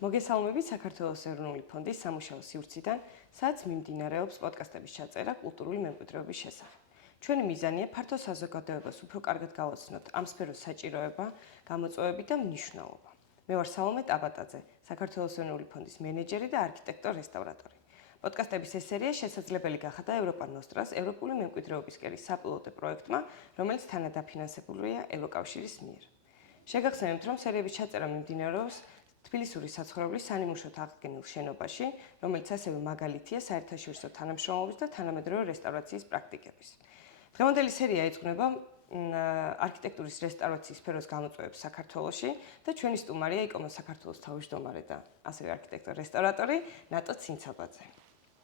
მოგესალმებით საქართველოს ეროვნული ფონდის სამუშაო სივრციდან, სადაც მიმდინარეობს პოდკასტების ჩაწერა კულტურული მემკვიდრეობის შესახებ. ჩვენი მიზანია ფართო საზოგადოებას უფრო კარგად გავაცნოთ ამ სფეროს საჭიროება, გამოწვევები და მნიშვნელობა. მე ვარ სალომე ტაბატაძე, საქართველოს ეროვნული ფონდის მენეჯერი და არქიტექტორ-რესტავრატორი. პოდკასტების ეს სერია შესაძლებელი გახადა ევროპა ნოსტრას ევროპული მემკვიდრეობის კერის საპილოტო პროექტმა, რომელიც თანადაფინანსებულია ევროკავშირის მიერ. შეგახსენებთ, რომ სერიების ჩაწერა მიმდინარეობს თბილისური საცხოვრებლის სანიმუშოდ აღდგენილ შენობაში, რომელიც ასევე მაგალითია საერთაშორისო თანამშრომლობის და თანამედროვე რესტავრაციის პრაქტიკების. დღევანდელი სერია ეძღვნება არქიტექტურის რესტავრაციის სფეროს გამოწვევებს საქართველოში და ჩვენი სტუმარია იკომოს საქართველოს თავმჯდომარე და ასევე არქიტექტორ-რესტავრატორი ნატო ცინცაბაძე.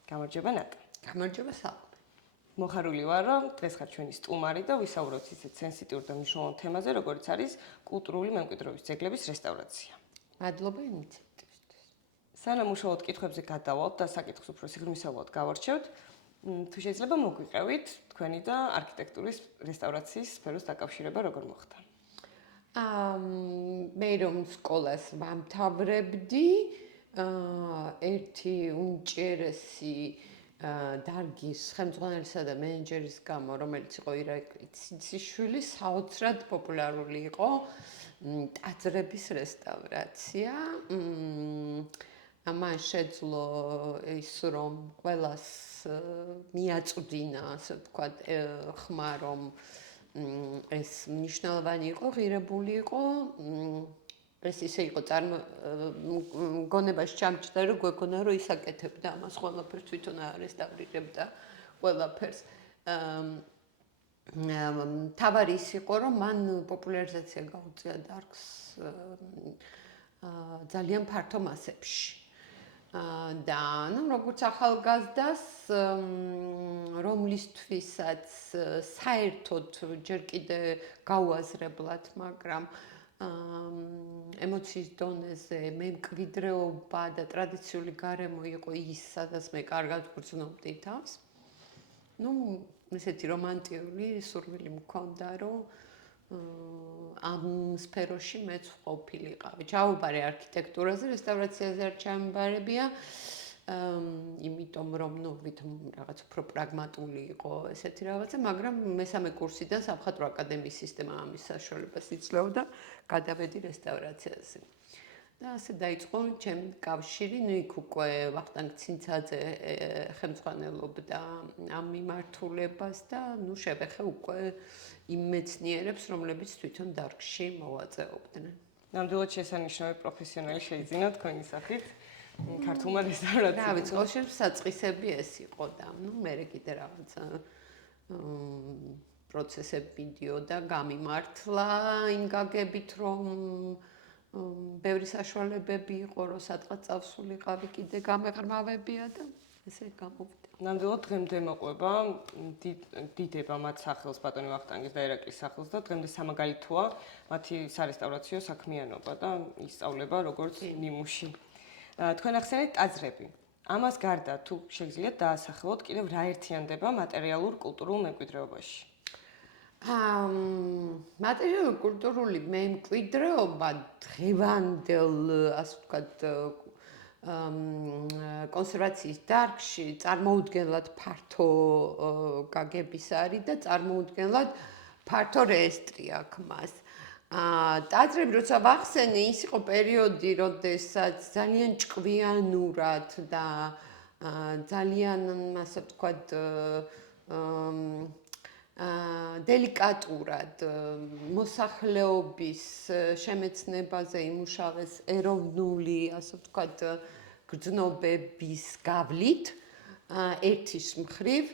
გამარჯობა ნატო. გამარჯობა სალომე. მოხარული ვარ, რომ დღეს ხარ ჩვენი სტუმარი და ვისაუბროთ ისეთ სენსიტიურ და მნიშვნელოვან თემაზე, როგორც არის კულტურული მემკვიდრეობის ძეგლების რესტავრაცია. მადლობა ინიციატივისთვის. სანამ უშუალოდ კითხვებზე გადავალთ და საკითხს უფრო სიღრმისეულად გავარჩევთ, თუ შეიძლება მოგვიყევით თქვენი და არქიტექტურის რესტავრაციის სფეროს დაკავშირება როგორ მოხდა? მე რომ სკოლას ვამთავრებდი, ერთი უნიჭიერესი დარგის ხელმძღვანელისა და მენეჯერის გამო, რომელიც იყო ირაკლი ციციშვილი, საოცრად პოპულარული იყო ტაძრების რესტავრაცია. მან შეძლო ის, რომ ყველას მიაწვდინა, ასე ვთქვათ, ხმა, რომ ეს მნიშვნელოვანი იყო, ღირებული იყო. ეს ისე იყო გონებას ჩამჭდა, რომ გვეგონა, რომ ის აკეთებდა ამას ყველაფერს, თვითონ არესტავრირებდა ყველაფერს. თავარი ის იყო, რომ მან პოპულარიზაცია გაუწია დარგს ძალიან ფართო მასებში. და როგორც ახალგაზრდას, რომლისთვისაც საერთოდ ჯერ კიდე გაუაზრებლად, მაგრამ ემოციის დონეზე მემკვიდრეობა და ტრადიციული გარემო იყო ის, სადაც მე კარგად ვგრძნობდი თავს. ესეთი რომანტიული სურვილი მქონდა, რომ ამ სფეროში მეც ყოფილიყავი. ჩავაბარე არქიტექტურაზე, რესტავრაციაზე არ ჩამბარებია, იმიტომ რომ რაღაც უფრო პრაგმატული იყო ესეთი რაღაცა, მაგრამ მესამე კურსიდან სამხატვრო აკადემიის სისტემა ამის საშუალებას იძლეოდა, გადავედი რესტავრაციაზე. და ასე დაიწყო ჩემი კავშირი, იქ უკვე ვახტანგ ცინცაძე ხელმძღვანელობდა ამ მიმართულებას და შევეხე უკვე იმ მეცნიერებს, რომლებიც თვითონ დარგში მოვაწეობდნენ. ნამდვილად შესანიშნავი პროფესიონალი შეიძინა თქვენი სახით ქართულმა რესტავრაციამ. რა ვიცი, ყოველ შემთხვევაში საწყისები ეს იყო და მერე კიდე რაღაცა პროცესები მიდიოდა, გამიმართლა იმ გაგებით, რომ ბევრი საშუალებები იყო, რომ სადღაც წავსულიყავი, კიდე გამეღრმავებია და ესე გამოვიდა. ნამდვილად დღემდე მოყვება დიდება მათ სახელს, ბატონი ვახტანგის და ერაკლის სახელს და დღემდე სამაგალითოა მათი სარესტავრაციო საქმიანობა და ისწავლება როგორც ნიმუში. თქვენ ახსენეთ ტაძრები. ამას გარდა თუ შეგიძლიათ დაასახელოთ კიდევ რა ერთიანდება მატერიალურ კულტურულ მემკვიდრეობაში? მატერიალური კულტურული მემკვიდრეობა დღევანდელ, ასე ვთქვათ, კონსერვაციის დარგში წარმოუდგენლად ფართო გაგების არის და წარმოუდგენლად ფართო რეესტრი აქვს მას. ტაძრები, როცა ვახსენე, ის იყო პერიოდი, როდესაც ძალიან ჭკვიანურად და ძალიან, ასე ვთქვათ, დელიკატურად მოსახლეობის შემეცნებაზე იმუშავეს ეროვნული, ასე ვთქვათ, გრძნობების გავლით ერთის მხრივ,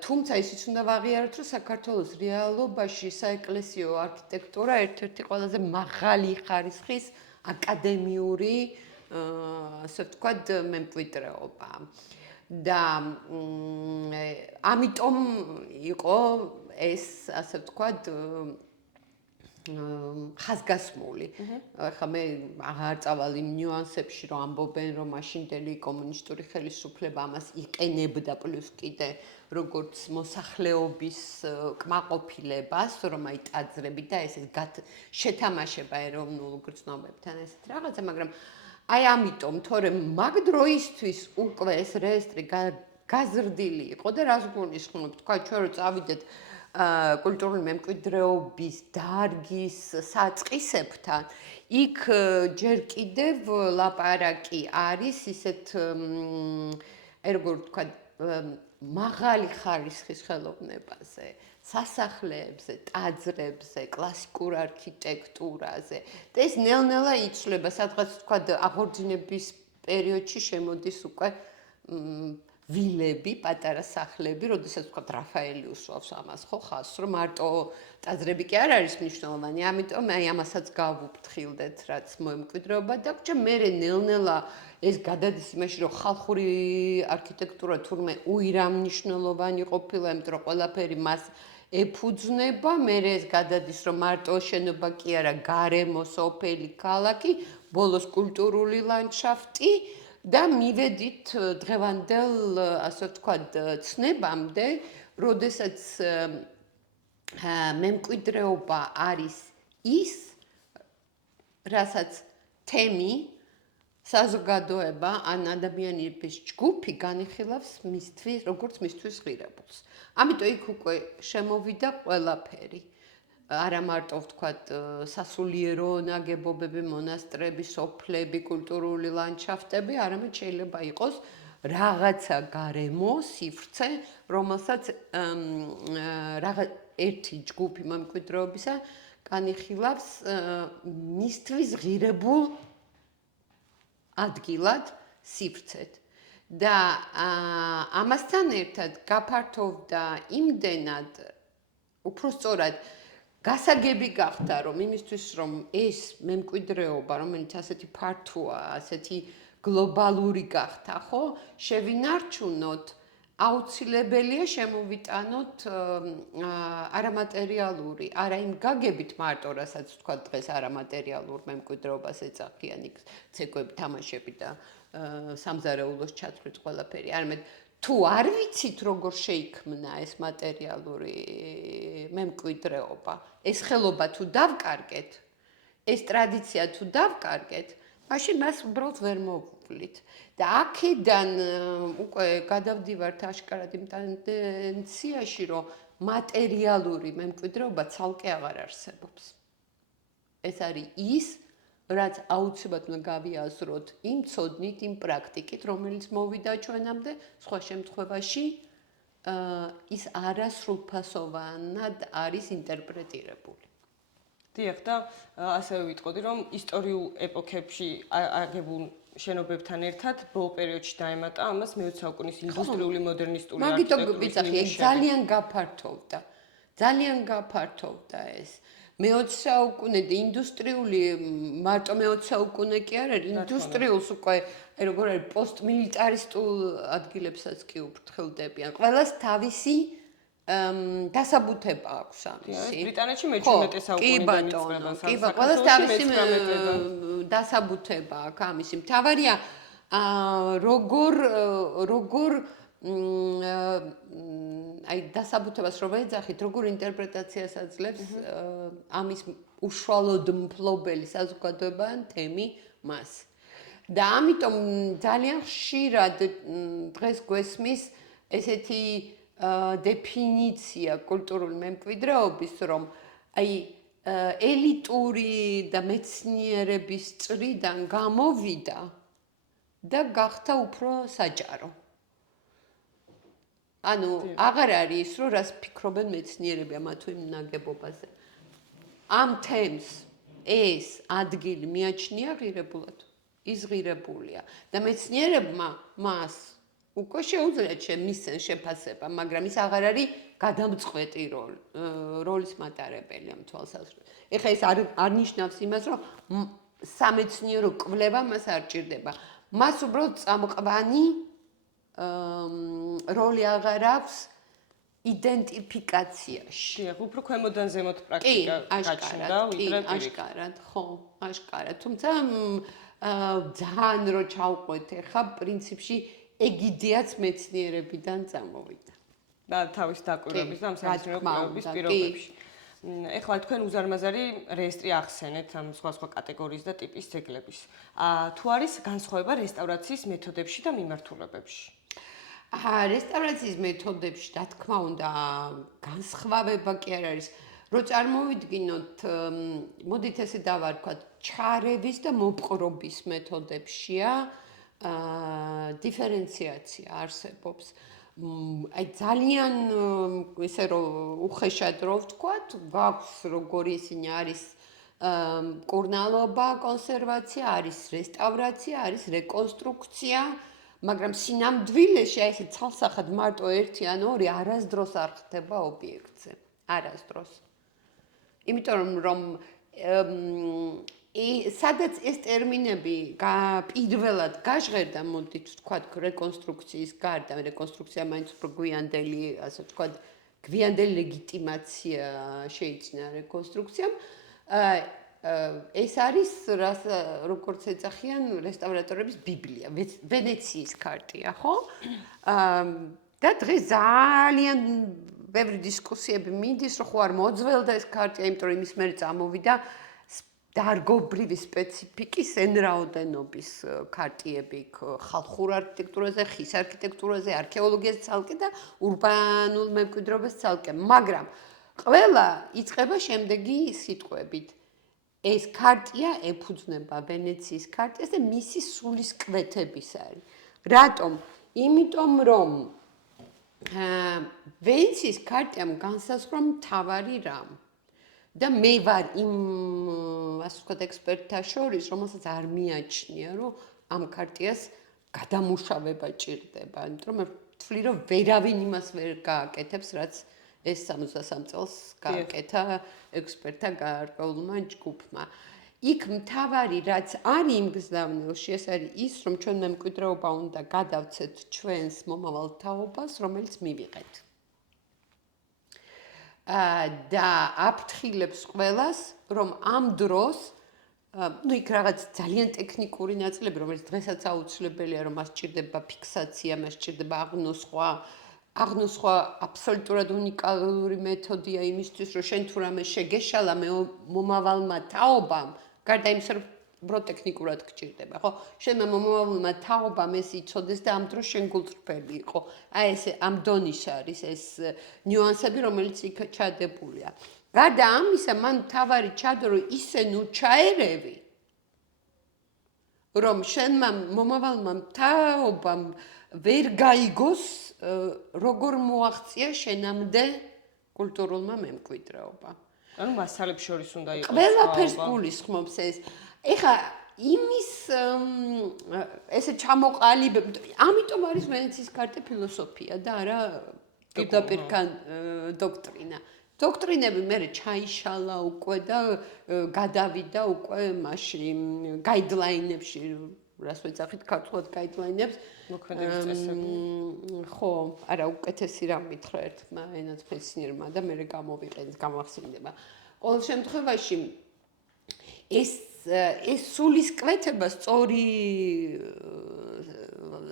თუმცა ისიც უნდა ვაღიაროთ, რომ საქართველოს რეალობაში საეკლესიო არქიტექტურა ერთ-ერთი ყველაზე მაღალი ხარისხის აკადემიური, ასე ვთქვათ, მემკვიდრეობა. და ამიტომ იყო ეს, ასე ვთქვათ, ხაზგასმული. ახლა მე აღარ წავალ იმ ნიუანსებში, რომ ამბობენ, რომ მაშინდელი კომუნისტური ხელისუფლება ამას იყენებდა პლუს კიდე როგორც მოსახლეობის კმაყოფილებას, რომ აი ტაძრები და ესე შეთამაშება ეროვნულ გრძნობებთან ესეთ რაღაცა, მაგრამ აი ამიტომ, თორემ მაგ დროისთვის უკვე ეს რეესტრი გაზრდილი იყო და რას გულისხმობ, თქვა ჩვენ რო წავიდეთ კულტურული მემკვიდრეობის დარგის საწყისებთან, იქ ჯერ კიდევ ლაპარაკი არის ისეთ როგორ ვთქვა მაღალი ხარისხის ხელოვნებაზე, სასახლეებზე, ტაძრებზე, კლასიკურ არქიტექტურაზე. და ეს ნელ-ნელა იცვლება, სადღაც თქვა აღორძინების პერიოდში შემოდის უკვე ვილები, პატარა სახლები, როდესაც თქვა რაფაელი უსვავს ამას, ხო ხას, რომ მარტო ტაძრები კი არ არის მნიშვნელოვანი, ამიტომ აი ამასაც გავუფრთხილდეთ, რაც მოემკვიდრეობა და გჭირ მე ნელ-ნელა ეს გადადის იმაში, რომ ხალხური არქიტექტურა თურმე უირამნიშნულოვანი ყოფილა, იმიტომ რომ ყველაფერი მას ეფუძნება, მე ეს გადადის, რომ მარტო შენობა კი არა, გარემო, სოფელი, ქალაქი, ბოლოს კულტურული ლანდშაფტი და მივედით დღევანდელ, ასე ვთქვათ, ცნებამდე, როდესაც მემკვიდრეობა არის ის, რასაც თემი საზოგადოება ან ადამიანების ჯგუფი განიხილავს მისთვის, როგორც მისთვის ღირებულს. ამიტომ იქ უკვე შემოვიდა ყველაფერი. არა მარტო ვთქვათ სასულიერო ნაგებობები, მონასტრები, სოფლები, კულტურული ლანდშაფტები, არამედ შეიძლება იყოს რაღაცა გარემო, სივრცე, რომელსაც ერთი ჯგუფი მემკვიდრეობისა განიხილავს მისთვის ღირებულ ადგილად, სივრცეთ. და ამასთან ერთად გაფართოვდა იმდენად, უფრო სწორად, გასაგები გახდა, რომ იმისთვის, რომ ეს მემკვიდრეობა, რომელიც ასეთი ფართოა, ასეთი გლობალური გახდა, ხო, შევინარჩუნოთ, აუცილებელია შემოვიტანოთ არამატერიალური, არა იმ გაგებით მარტო, რასაც თქვა დღეს არამატერიალურ მემკვიდრეობას ეძახიან, იქ ცეკვები, თამაშები და სამზარეულოს ჩათვლით ყველაფერი, არამედ თუ არ ვიცით როგორ შეიქმნა ეს მატერიალური მემკვიდრეობა, ეს ხელობა თუ დავკარგეთ, ეს ტრადიცია თუ დავკარგეთ, მაშინ მას უბრალოდ ვერ მოვუვლით. და აქედან უკვე გადავდივართ აშკარად იმ ტენდენციაში, რომ მატერიალური მემკვიდრეობა ცალკე აღარ არსებობს. ეს არის ის, რაც აუცილებლად უნდა გავიაზროთ იმ ცოდნით, იმ პრაქტიკით, რომელიც მოვიდა ჩვენამდე, სხვა შემთხვევაში ის არასრულფასოვანად არის ინტერპრეტირებული. დიახ, და ასევე ვიტყოდი, რომ ისტორიულ ეპოქებში აგებულ შენობებთან ერთად ბოლო პერიოდში დაემატა ამას მე-20 საუკუნის ინდუსტრიული მოდერნისტული არქიტექტურის ძალიან გაფართოვდა. ძალიან გაფართოვდა ეს. მე-20 საუკუნე და ინდუსტრიული მარტო მე-20 საუკუნე კი არ არის, ინდუსტრიულს უკვე როგორ არის პოსტმილიტარისტულ ადგილებსაც კი უფრთხილდებიან. ყველას თავისი დასაბუთება აქვს ამისი. ბრიტანეთში მე-17 საუკუნიდან იწყება. კი, ყველას თავისი დასაბუთება აქვს ამისი. მთავარია როგორ აი დასაბუთებას რომ ეძახით, როგორ ინტერპრეტაციას აძლევს ამის უშუალოდ მფლობელი საზოგადოება ან თემი მას. და ამიტომ ძალიან ხშირად დღეს გვესმის ესეთი დეფინიცია კულტურული მემკვიდრეობის, რომ აი ელიტური და მეცნიერების წრიდან გამოვიდა და გახდა უფრო საჯარო. ანუ აღარ არის ის, რომ რას ფიქრობენ მეცნიერები ამა თუ იმ ნაგებობაზე. ამ თემს ეს ადგილი მიაჩნია ღირებულად. ის ღირებულია და მეცნიერებმა მას უკვე შეუძლიათ მისცენ შეფასება, მაგრამ ის აღარ არის გადამწყვეტი როლის მატარებელი ამ თვალსაზრისით. ეხლა ეს არ ნიშნავს იმას, რომ სამეცნიერო კვლევა მას არ ჭირდება. მას უბრალოდ წამყვანი როლი აღარ აქვს იდენტიფიკაციაში. დიახ, უფრო ქვემოდან ზემოთ პრაქტიკა გაჩნდა, ვიდრე აშკარად, ხო, აშკარად. თუმცა ძალიან რო ჩავყვეთ, ეხა პრინციპში ეგიდეაც მეცნიერებიდან წამოვიდა. და თავის დაკვირვების და ამ სამეცნიერო კვლევების პირობებში. ეხლა თქვენ უზარმაზარი რეესტრი ახსენეთ ამ სხვა კატეგორიის და ტიპის ძეგლების. თუ არის განსხვავება რესტავრაციის მეთოდებში და მიმართულებებში? რესტავრაციის მეთოდებში, რა თქმა უნდა, განსხვავება კი არ არის. რო წარმოვიდგინოთ, მოდით ესე დავარქვათ, ჩარევის და მოპყრობის მეთოდებშია დიფერენციაცია არსებობს. აი ძალიან ისე რომ უხეშად რო ვთქვათ, გვაქვს როგორი ისინი არის მკურნალობა, კონსერვაცია, არის რესტავრაცია, არის რეკონსტრუქცია, მაგრამ სინამდვილეში აი ესე ცალსახად მარტო ერთი ან ორი არასდროს არ ხდება ობიექტზე. არასდროს. იმიტომ რომ სადაც ეს ტერმინები პირველად გაჟღერდა, მოდით ვთქვათ, რეკონსტრუქციის გარდა, რეკონსტრუქცია მაინც უფრო გვიანდელი, ასე ვთქვათ, გვიანდელი ლეგიტიმაცია შეიძინა რეკონსტრუქციამ. ეს არის, როგორც ეძახიან რესტავრატორების ბიბლია, ვენეციის ქარტია, ხო? და დღეს ძალიან ბევრი დისკუსიები მიდის, რომ ხო არ მოძველდა ეს ქარტია, იმიტომ რომ იმის მერე წამოვიდა დარგობრივი სპეციფიკის ენრაოდენობის ქარტიები ხალხურ არქიტექტურაზე, ხის არქიტექტურაზე, არქეოლოგიაზე ცალკე და ურბანულ მემკვიდრეობას ცალკე. მაგრამ ყველა იწყება შემდეგი სიტყვებით. ეს ქარტია ეფუძნება ვენეციის ქარტიას და მისი სულისკვეთების არის. რატომ? იმიტომ რომ ვენეციის ქარტიამ განსაზღვრა მთავარი რამ. და მე ვარ იმ ასე ვთქვათ ექსპერტთა შორის, რომელსაც არ მიაჩნია, რომ ამ ქარტიას გადამუშავება ჭირდება. იმიტომ რომ მე ვთვლი, რომ ვერავინ იმას ვერ გააკეთებს, რაც ეს 63 წელს გააკეთა ექსპერტთა გარკვეულმა ჯგუფმა. იქ მთავარი რაც არის იმ გზავნილში, ეს არის ის, რომ ჩვენ მემკვიდრეობა უნდა გადავცეთ ჩვენს მომავალ თაობას, რომელიც მივიღეთ. და აფრთხილებს ყველას, რომ ამ დროს, იქ რაღაც ძალიან ტექნიკური ნაწილები, რომელიც დღესაც აუცილებელია, რომ მას ჭირდება ფიქსაცია, მას ჭირდება აღნოსხვა აბსოლუტურად უნიკალური მეთოდია იმისთვის, რომ შენ თუ რამე შეგეშალა მომავალმა თაობამ, გარდა იმისა, რომ უბრალოდ ტექნიკურად გჭირდება, ხო? შენმა მომავალმა თაობამ ეს იცოდეს და ამ დროს შენ გულწრფელი იყო. აი ესე ამ დონის არის ეს ნიუანსები, რომელიც იქ ჩადებულია. გარდა ამისა, მან თავარი ჩადო, რომ ისე ნუ ჩაერევი, რომ შენმა მომავალმა თაობამ ვერ გაიგოს, როგორ მოაღწია შენამდე კულტურულმა მემკვიდრეობა. ანუ მასალებს შორის უნდა იყოს. ყველაფერს გულისხმობს ეს. ეხლა იმის ესე ჩამოყალიბება, ამიტომ არის ვენეციის ქარტე ფილოსოფია და არა პირდაპირ დოქტრინა. დოქტრინები მე ჩაიშალა უკვე და გადავიდა უკვე მაშინ გაიდლაინებში, რას ვეძახით ქართულად გაიდლაინებს, მოქმედების წესები. ხო, არა უკეთესი რამ მითხრა ერთმა ენათმეცნიერმა და მე გამახსენდება. ყოველ შემთხვევაში ეს სულისკვეთება სწორი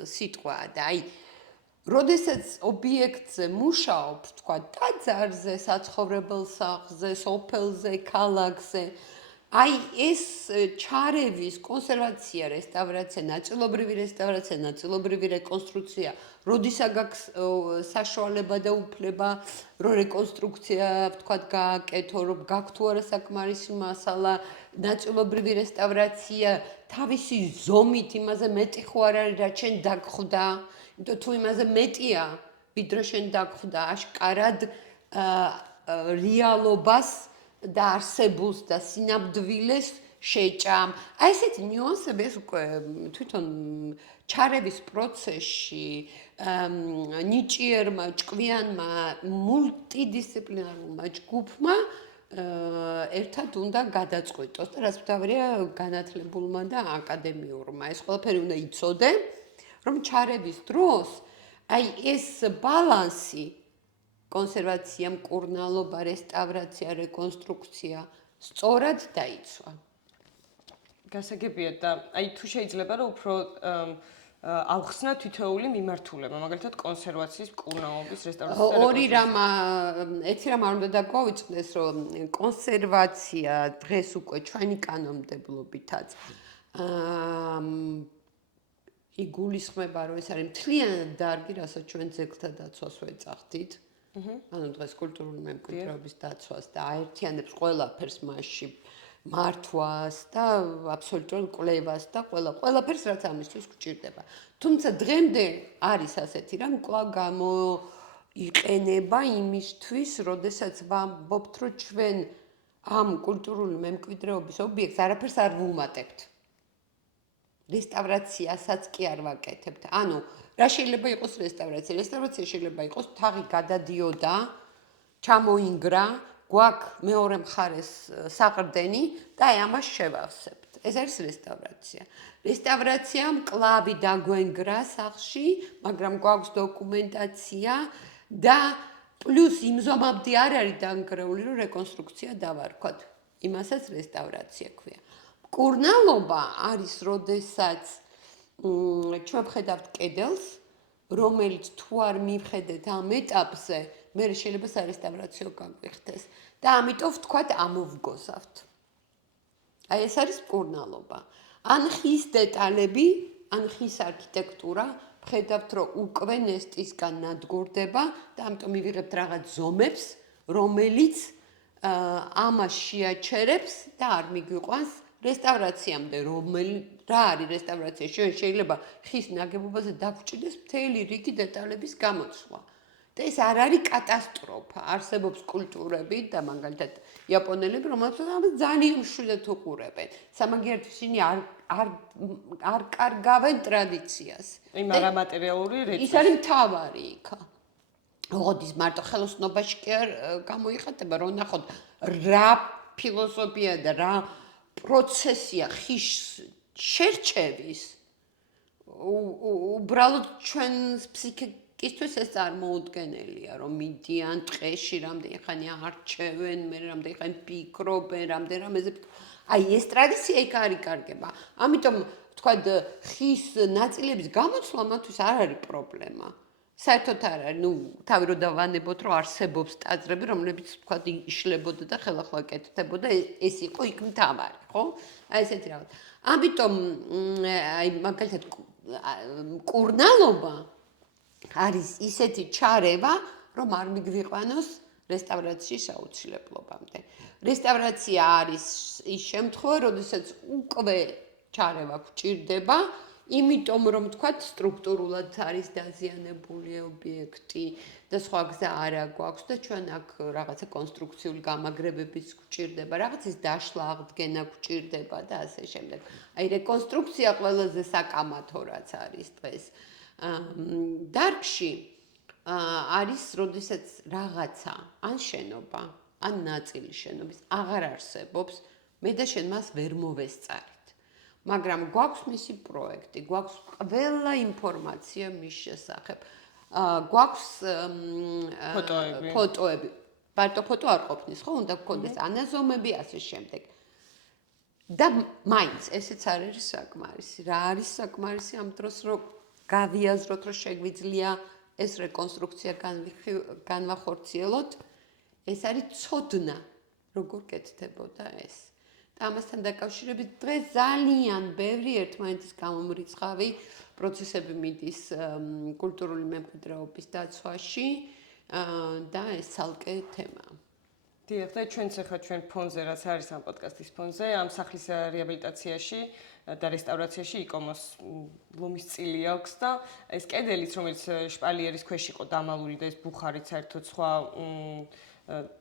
სიტყვაა და აი როდესაც ობიექტზე მუშაობ, თქვა ტაძარზე, საცხოვრებელ სახლზე, სოფელზე, ქალაქზე, აი ეს ჩარევის კონსერვაცია, რესტავრაცია, ნაწილობრივი რეკონსტრუქცია, როდესაც გაქვს საშუალება და უფლება, რომ რეკონსტრუქცია, თქვა, გააკეთო, რომ გაქვს თუ არა საკმარისი მასალა, ნაწილობრივი რესტავრაცია, თავისი ზომით იმაზე მეტი ხო არ არის, რაც შენ დაგხვდა, იმიტომ თუ იმაზე მეტია, ვიდრე შენ დაგხვდა, აშკარად რეალობას და არსებულს და სინამდვილეს შეჭამ. აი ესეთი ნიუანსები ეს უკვე თვითონ ჩარევის პროცესში ნიჭიერმა, ჭკვიანმა, მულტიდისციპლინარულმა ჯგუფმა ერთად უნდა გადაწყვიტოს და რაც მთავარია განათლებულმა და აკადემიურმა. ეს ყველაფერი უნდა იცოდე, რომ ჩარევის დროს აი ეს ბალანსი კონსერვაცია, მკურნალობა, რესტავრაცია, რეკონსტრუქცია სწორად დაიცვა. გასაგებია და აი თუ შეიძლება რომ უფრო ავხსნა თითოეული მიმართულება, მაგალითად კონსერვაციის, მკურნალობის, რესტავრაციის და ორი რამ ერთი რამ არ უნდა დაგვავიწყდეს, რომ კონსერვაცია დღეს უკვე ჩვენი კანონმდებლობითაც იგულისხმება, რომ ეს არის მთლიანად დარგი, რასაც ჩვენ ძეგლთა დაცვას ვეძახდით. ანუ დღეს კულტურული მემკვიდრეობის დაცვას და აერთიანებს ყველაფერს მასში მართვას და აბსოლუტურ კვლევას და ყველაფერს რაც ამისთვის გვჭირდება. თუმცა დღემდე არის ასეთი რამ კვლავ გამოიყენება იმისთვის, როდესაც ვამბობთ, რომ ჩვენ ამ კულტურული მემკვიდრეობის ობიექტს არაფერს არ ვუმატებთ. რესტავრაციასაც კი არ ვაკეთებთ. ანუ რა შეიძლება იყოს რესტავრაცია? რესტავრაცია შეიძლება იყოს თაღი გადადიოდა, ჩამოინგრა, გვაქვს მეორე მხარეს საყრდენი და აი ამას შევავსებთ. ეს არის რესტავრაცია. რესტავრაცია მკლავი დაგვენგრა სახლში, მაგრამ გვაქვს დოკუმენტაცია და პლუს იმ ზომამდე არ არის დანგრეული, რომ რეკონსტრუქცია დავარქვათ. იმასაც რესტავრაცია ქვია. მკურნალობა არის, როდესაც ჩვენ ვხედავთ კედელს, რომელიც თუ არ მივხედეთ ამ ეტაპზე, მე შეიძლება სარესტავრაციო გაგვიხდეს და ამიტომ ვთქვათ ამოვგოზავთ. აი ეს არის მკურნალობა. ან ხის დეტალები, ან ხის არქიტექტურა, ვხედავთ, რომ უკვე ნესტისგან ნადგურდება და ამიტომ მივიღებთ რაღაც ზომებს, რომელიც ამას შეაჩერებს და არ მიგვიყვანს რესტავრაციამდე, რა არის რესტავრაცია? შეიძლება ხის ნაგებობაზე დაგვჭირდეს მთელი რიგი დეტალების გამოცვლა. და ეს არ არის კატასტროფა. არსებობს კულტურები და მაგალითად იაპონელები, რომელსაც ძალიან მშვიდად უყურებენ. სამაგიეროდ ისინი არ კარგავენ ტრადიციას. იმ არამატერიალური რეწვის. ის არის მთავარი იქ. ოღონდ ის მარტო ხელოსნობაში კი არ გამოიხატება, რომ ნახოთ რა ფილოსოფია და რა პროცესია ხის შერჩევის უბრალოდ ჩვენს ფსიქიკისთვის ეს წარმოუდგენელია, რომ მიდიან ტყეში, რამდენი ხანი არჩევენ, მე რამდენი ხანი ფიქრობენ, რამდენი რამეზე. აი ეს ტრადიცია იქ არ იკარგება. ამიტომ ვთქვათ, ხის ნაწილების გამოცვლა მათთვის არ არის პრობლემა. საერთოდ არ არის, თავი რო დავანებოთ, რომ არსებობს ტაძრები, რომლებიც ვთქვათ იშლებოდა და ხელახლა კეთდებოდა, ეს იყო იქ მთავარი, ხო? აი ესეთი რაღაც. ამიტომ აი მაგალითად მკურნალობა არის ისეთი ჩარევა, რომ არ მიგვიყვანოს რესტავრაციის აუცილებლობამდე. რესტავრაცია არის ის შემთხვევა, როდესაც უკვე ჩარევა გვჭირდება, იმიტომ რომ თქვათ სტრუქტურულად არის დაზიანებული ობიექტი და სხვა გზა არ გვაქვს და ჩვენ აქ რაღაცა კონსტრუქციული გამაგრებების გვჭირდება, რაღაცის დაშლა აღდგენა გვჭირდება და ასე შემდეგ. აი რეკონსტრუქცია ყველაზე საკამათო რაც არის დღეს. დარგში არის, როდესაც რაღაცა ან შენობა, ან ნაწილი შენობის აღარ არსებობს, მე და შენ მას ვერ მოვესწარით. მაგრამ გვაქვს მისი პროექტი, გვაქვს ყველა ინფორმაცია მის შესახებ. გვაქვს ფოტოები. მარტო ფოტო არ ყოფნის, ხო? უნდა გქონდეს ანაზომები, ასე შემდეგ. და მაინც ესეც არ არის საკმარისი. რა არის საკმარისი ამ დროს, რომ გავიაზროთ, რომ შეგვიძლია ეს რეკონსტრუქცია განვახორციელოთ, ეს არის ცოდნა, როგორ კეთდებოდა ეს. და ამასთან დაკავშირებით დღეს ძალიან ბევრი ერთმანეთის გამომრიცხავი პროცესები მიდის კულტურული მემკვიდრეობის დაცვაში და ეს ცალკე თემაა. დიახ, და ჩვენც ახლა ჩვენ ფონზე, რაც არის ამ პოდკასტის ფონზე, ამ სახლის რეაბილიტაციაში და რესტავრაციაში იკომოს ლომის წილი აქვს და ეს კედელიც, რომელიც შპალიერის ქვეშ იყო დამალული და ეს ბუხარით საერთოდ სხვა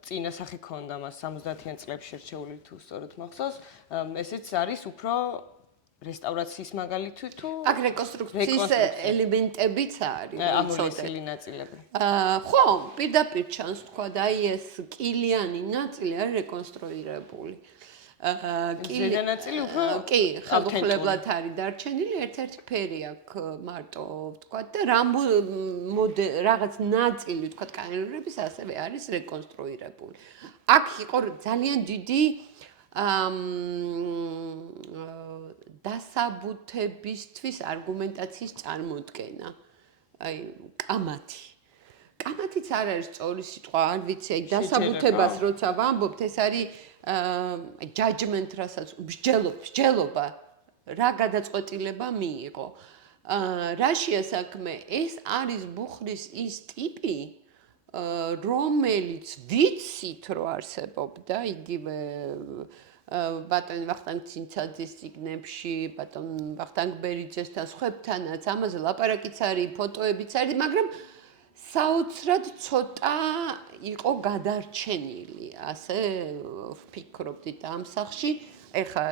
წინასახი ქონდა მას 70-იან წლებში შერჩეული თუ სწორად მახსოვს, ესეც არის უფრო რესტავრაციის მაგალითი თუ აქ რეკონსტრუქციის ელემენტებიც არის ამორჩეული ნაწილები. ხო, პირდაპირ ჩანს თქვა და აი ეს კილიანი ნაწილი არის რეკონსტრუირებული. ზედა ნაწილი უფრო კი, ხელუხლებლად არის დარჩენილი, ერთ-ერთი ფერი აქვს მარტო ვთქვა და რაღაც ნაწილი ვთქვა კანონების ასევე არის რეკონსტრუირებული. აქ იყო ძალიან დიდი დასაბუთებისთვის არგუმენტაციის წარმოდგენა. აი, კამათი. კამათიც არ არის სწორი სიტყვა, არ ვიცი, აი დასაბუთებას როცა ვამბობთ, ეს არის judgment, რასაც მსჯელობა, რა გადაწყვეტილება მიიღო. რაშია საქმე? ეს არის ბუხრის ის ტიპი, რომელიც ვიცით, რომ არსებობდა იგივე ბატონ ვახტანგ ცინცაძის წიგნებში, ბატონ ვახტანგ ბერიძესთან, სხვებთანაც ამაზე ლაპარაკიც არის, ფოტოებიც არის, მაგრამ საოცრად ცოტა იყო გადარჩენილი, ასე ვფიქრობდით ამ სახში. ეხლა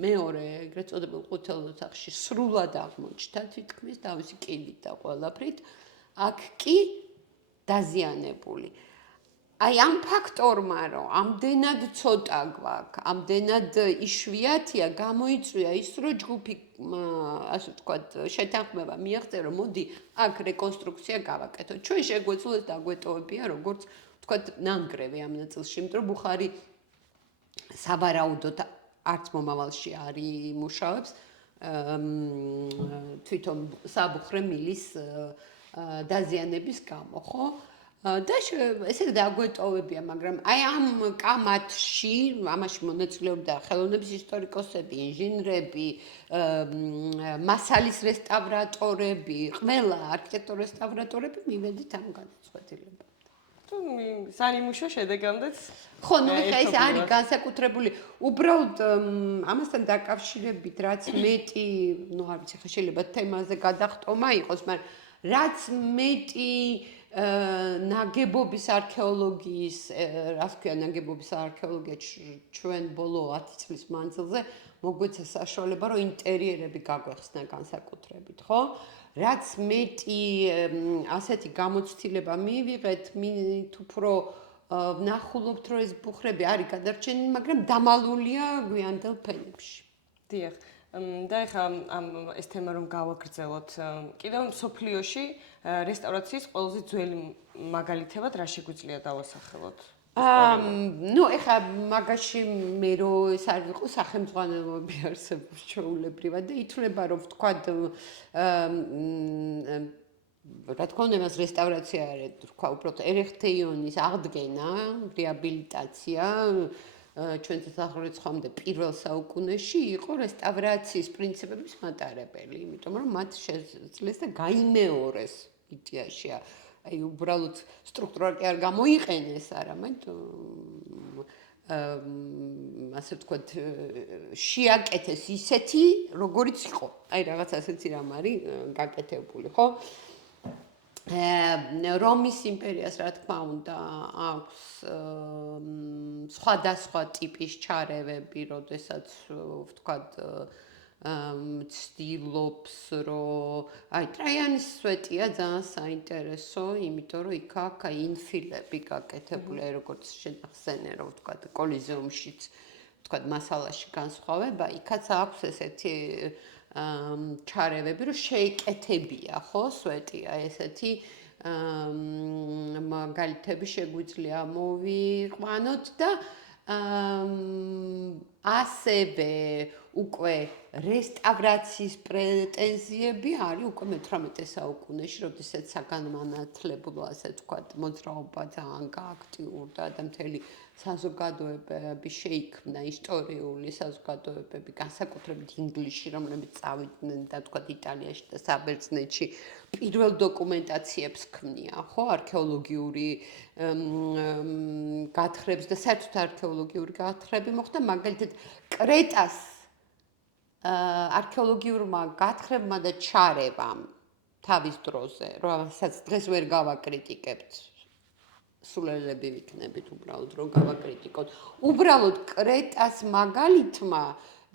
მეორე ეგრეთ წოდებულ ყვითელ ოთახში სრულად აღმოჩნდა თითქმის თავისი კილით და ყველაფრით. აქ კი დაზიანებული. აი ამ ფაქტორმა, რომ ამდენად ცოტა გვაქვს, ამდენად იშვიათია, გამოიწვია ის, რომ ჯგუფი, ასე ვთქვათ, შეთანხმება მიაღწია, რომ მოდი აქ რეკონსტრუქცია გავაკეთოთ. ჩვენ შეგვეძლო ეს დაგვეტოვებია, როგორც ვთქვათ, ნანგრევი ამ ნაწილში, იმიტომ რომ ბუხარი საბარაუდოდ არც მომავალში არ იმუშავებს, თვითონ საბუხრე მილის დაზიანების გამო, ხო? და ესე დაგვეტოვებია, მაგრამ აი ამ კამათში, ამაში მონაწილეობდა ხელოვნების ისტორიკოსები, ინჟინრები, მასალის რესტავრატორები, ყველა არქიტექტორ რესტავრატორები მივედით ამ გადაწყვეტილებამ. სანიმუშო შედეგამდეც ხო, ნუ ეხლა ეს არის განსაკუთრებული, უბრალოდ ამასთან დაკავშირებით, რაც მეტი, ნუ არ ვიცი, ხა შეიძლება თემაზე გადახტომა იყოს, მაგრამ რაც მეტი ნაგებობის არქეოლოგიის, რას ქვია ნაგებობის არქეოლოგია ჩვენ ბოლო 10 წლის მანძილზე მოგვეცა საშუალება, რომ ინტერიერები გაგვეხსნა განსაკუთრებით, ხო? რაც მეტი ასეთი გამოცდილება მივიღეთ, მით უფრო ვნახულობთ, რომ ეს ბუხრები არის გადარჩენილი, მაგრამ დამალულია გვიანდელ ფენებში. დიახ. და ეხლა ეს თემა რომ გავაგრძელოთ, კიდევ მსოფლიოში რესტავრაციის ყველაზე ძველი მაგალითებად რა შეგვიძლია დავასახელოთ? ნუ ეხლა მაგაში მე რომ ეს არ ვიყო სახელმძღვანელოები არსებობს ჩვეულებრივად და ითვლება რომ ვთქვათ რა თქმა უნდა მას რესტავრაცია არის, თქვა უბრალოდ ერეხთეიონის აღდგენა, რეაბილიტაცია ჩვენ დასახლებამდე პირველ საუკუნეში იყო რესტავრაციის პრინციპების მატარებელი, იმიტომ რომ მათ შეძლეს და გაიმეორეს იდეაშია. აი უბრალოდ სტრუქტურა კი არ გამოიყენეს, არამედ ასე ვთქვათ, შეაკეთეს ისეთი, როგორიც იყო. აი რაღაც ასეთი რამ არის გაკეთებული, ხო? რომის იმპერიას რა თქმა უნდა აქვს სხვადასხვა ტიპის ჩარევები, როდესაც ვთქვათ ცდილობს, რომ აი ტრაიანის სვეტია ძალიან საინტერესო, იმიტომ რომ იქ აქვს აი ინფილები გაკეთებული, აი როგორც შეხსენე, რომ ვთქვათ კოლიზიუმშიც, ვთქვათ მასალაში განსხვავება, იქაც აქვს ესეთი ჩარევები, რომ შეიკეთებია, ხო, სვეტია ესეთი მაგალითები შეგვიძლია მოვიყვანოთ და ასევე უკვე რესტავრაციის პრეტენზიები არის უკვე მე-18 საუკუნეში, როდესაც საგანმანათლებლო, ასე ვთქვათ, მოძრაობა ძალიან გააქტიურდა და მთელი საზოგადოებები შეიქმნა, ისტორიული საზოგადოებები, განსაკუთრებით ინგლისში, რომლებიც წავიდნენ და ვთქვათ იტალიაში და საბერძნეთში პირველ დოკუმენტაციებს ქმნიან, ხო, არქეოლოგიური გათხრების და საერთოდ არქეოლოგიური გათხრები მოხდა, მაგალითად კრეტას არქეოლოგიურმა გათხრებმა და ჩარევამ თავის დროზე, რომელსაც დღეს ვერ გავაკრიტიკებთ, სულელები ვიქნებით უბრალოდ რომ გავაკრიტიკოთ. უბრალოდ კრეტას მაგალითმა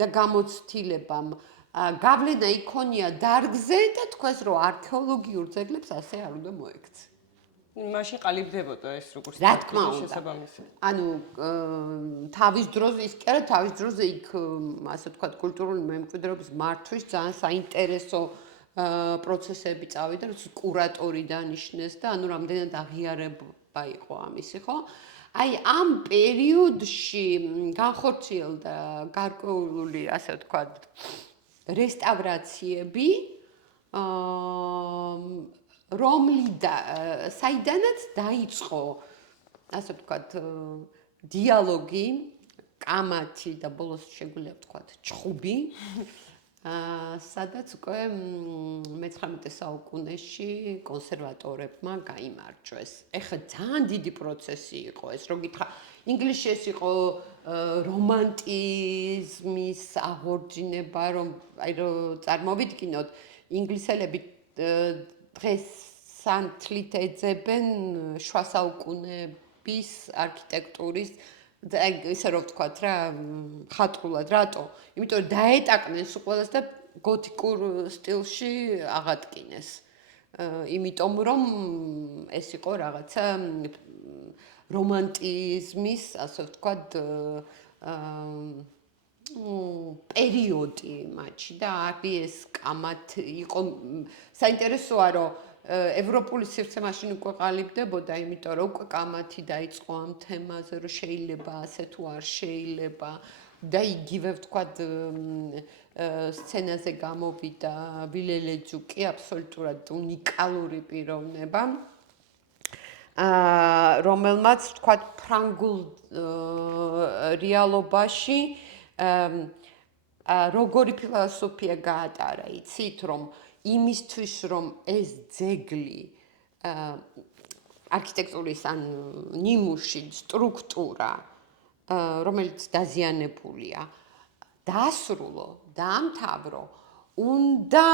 და გამოცდილებამ გავლენა იქონია დარგზე და თქვას რომ არქეოლოგიურ ძეგლებს ასე არ უნდა მოექცე. მაშინ ყალიბდებოდა ეს როგორც რა თქმა უნდა. შესაბამისი. ანუ თავის დროზე ის კი არა, თავის დროზე იქ ასე ვთქვათ კულტურული მემკვიდრეობის მართვის ძალიან საინტერესო პროცესები წავიდა, როგორც კურატორი დანიშნეს და ანუ რამდენად აღიარება იყო ამისი, ხო? აი ამ პერიოდში განხორციელდა გარკვეული, ასე ვთქვათ, რესტავრაციები, საიდანაც დაიწყო, ასე ვთქვათ, დიალოგი, კამათი და ბოლოს შეგვიძლია ვთქვათ, ჩხუბი, სადაც უკვე მე-19 საუკუნეში კონსერვატორებმა გაიმარჯვეს. ეხლა ძალიან დიდი პროცესი იყო ეს, რო გითხრა, ინგლისში ეს იყო რომანტიზმის აღორძინება, რომ წარმოვიდგინოთ, ინგლისელები დღეს სანთლით ეძებენ შუა საუკუნეების არქიტექტურის ისე რომ ვთქვათ რა, ხატყულად, რატო? იმიტომ რომ დაეტაკნენ სულ ყველას და გოთიკურ სტილში აღადგინეს. იმიტომ რომ ეს იყო რაღაცა რომანტიზმის, ასე ვთქვათ, პერიოდი მათში და არის ეს კამათი იყო საინტერესოა რომ ევროპული სივრცე მაშინ უკვე ყალიბდებოდა, იმიტომ რომ უკვე კამათი დაიწყო ამ თემაზე, რომ შეიძლება ასე თუ არ შეიძლება და იგივე ვთქვათ სცენაზე გამოვიდა ვილელეძუკი, აბსოლუტურად უნიკალური პიროვნება, რომელმაც ვთქვათ ფრანგულ რეალობაში როგორი ფილოსოფია გაატარა, იცით, რომ იმისთვის, რომ ეს ძეგლი არქიტექტურის ან ნიმუში სტრუქტურა, რომელიც დაზიანებულია, დაასრულო, დაამთავრო, უნდა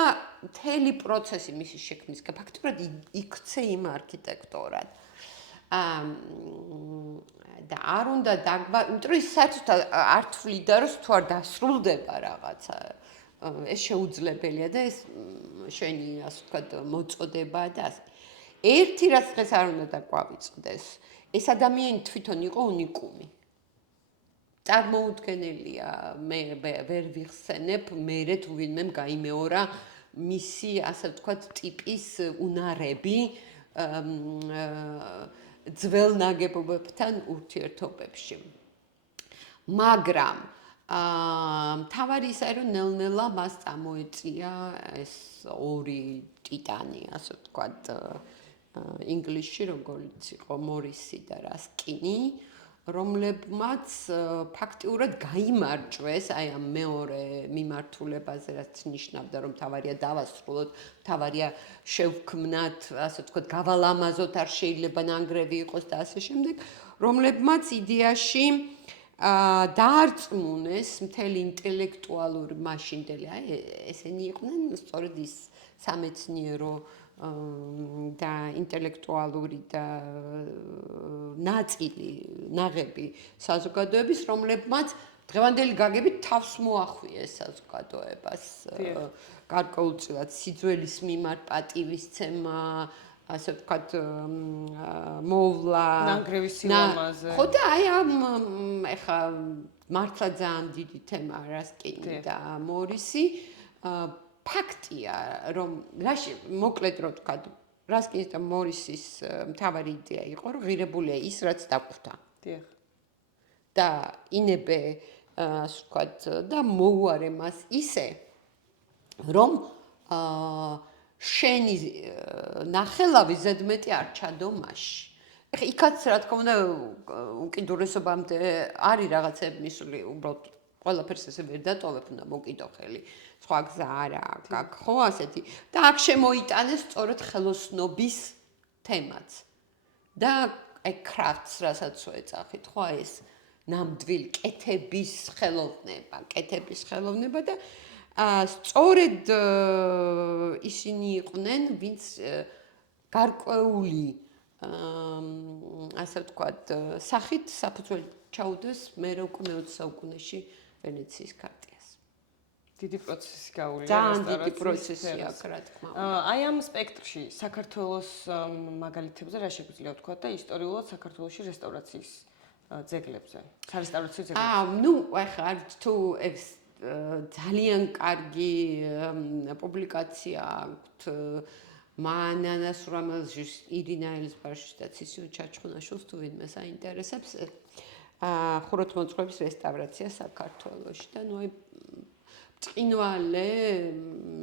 მთელი პროცესი მისი შექმნის ფაქტურად იქცე იმ არქიტექტორად. და არ უნდა იმიტომ რომ ის საერთოდ არ თვლიდა, რომ თუ არ დასრულდება რაღაცა, ეს შეუძლებელია და ეს შენი, ასე ვთქვათ, მოწოდება და ასე. ერთი რაც დღეს არ უნდა დაგვავიწყდეს, ეს ადამიანი თვითონ იყო უნიკუმი. წარმოუდგენელია, მე ვერ ვიხსენებ, მერე თუ ვინმემ გაიმეორა მისი, ასე ვთქვათ, ტიპის უნარები ძველ ნაგებობებთან ურთიერთობებში. მაგრამ მთავარი ისაა, რომ ნელ-ნელა მას წამოეწია ეს ორი ტიტანი, ასე ვთქვათ, ინგლისში, როგორც იყო მორისი და რასკინი, რომლებმაც ფაქტიურად გაიმარჯვეს აი ამ მეორე მიმართულებაზე, რაც ნიშნავდა, რომ თავარია დავასრულოთ, თავარია შევქმნათ, ასე ვთქვათ, გავალამაზოთ, არ შეიძლება ნანგრევი იყოს და ასე შემდეგ, რომლებმაც იდეაში დაარწმუნეს მთელი ინტელექტუალური მაშინდელი, აი ესენი იყვნენ სწორედ ის სამეცნიერო და ინტელექტუალური და ნაწილი, ნაღები საზოგადოების, რომლებმაც დღევანდელი გაგებით თავს მოახვიეს საზოგადოებას, გარკვეულწილად სიძველის მიმართ პატივისცემა, ასე ვთქვათ, მოვლა ნანგრევის სილამაზე. ხო და აი ამ ეხა მართლა ძალიან დიდი თემა რასკინი და მორისი, ფაქტია, რომ მოკლედ რომ ვთქვათ, რასკინის და მორისის მთავარი იდეა იყო, რომ ღირებულია ის, რაც დაგვხვდა. დიახ. და ინებე, ასე ვთქვათ, და მოუარე მას ისე, რომ შენი ნახელავი ზედმეტი არ ჩადო მასში. ეხლა იქაც რა თქმა უნდა უკიდურესობამდე არის რაღაცები მისული, უბრალოდ ყველაფერს ესე ვერ დატოვებ, უნდა მოკიდო ხელი. სხვა გზა არა აქვს, ხო, ასეთი. და აქ შემოიტანეს სწორედ ხელოსნობის თემაც. და აი კრაფტს, რასაც ეძახით, ხო, ეს ნამდვილი კეთების ხელოვნება და სწორედ ისინი იყვნენ, ვინც გარკვეული ასე ვთქვათ, სახით საფუძველი ჩაუდეს მერე უკვე მე-20 საუკუნეში ვენეციის ქარტიას. დიდი პროცესი გაუვიდა. ძალიან დიდი პროცესი აქვს, რა თქმა უნდა. აი ამ სპექტრში საქართველოს მაგალითებზე რა შეგვიძლია ვთქვათ და ისტორიულად საქართველოში რესტავრაციის ძეგლებზე, სარესტავრაციო ძეგლებზე. ნუ ახლა არის თუ ეს ძალიან კარგი პუბლიკაცია აქვს მანანას რამელჟის ირინა ელიზბარშის და ცისიუ ჩაჩხუნაშვილს თუ ვინმე საინტერესებს ხუროთმოძღვრების რესტავრაცია საქართველოში და ნუ აი წინვალე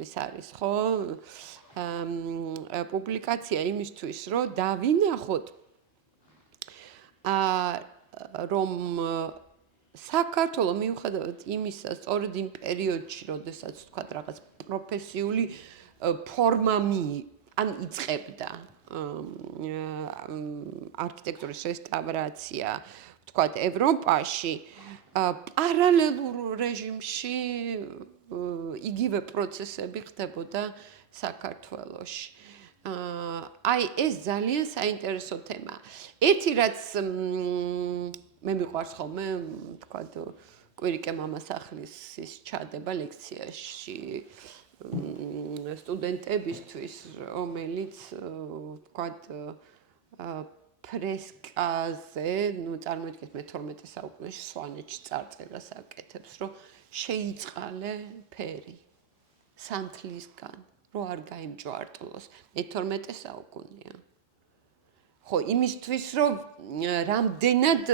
ეს არის ხო პუბლიკაცია იმისთვის რომ დავინახოთ რომ საქართველოს მიუხედავად იმისა, სწორედ იმ პერიოდში, როდესაც თქვა რაღაც პროფესიული ფორმა ან იწყებდა არქიტექტურის რესტავრაცია, თქვა ევროპაში, პარალელურ რეჟიმში იგივე პროცესები ხდებოდა საქართველოში. აი ეს ძალიან საინტერესო თემაა. ერთი რაც მე მიყვარს ხოლმე, თქვა კვირიკე მამასახლის ის ჩადება ლექციაში სტუდენტებისთვის, რომელიც თქვა ფრესკაზე, ნუ წარმოიდგინეთ მე-12 საუკუნეში სვანეთში წარწერას აკეთებს, რომ შეიწყალე ფერი სანთლისგან, რომ არ გაიმჯვარტლოს. მე-12 საუკუნეა. ხო, იმისთვის, რომ რამდენად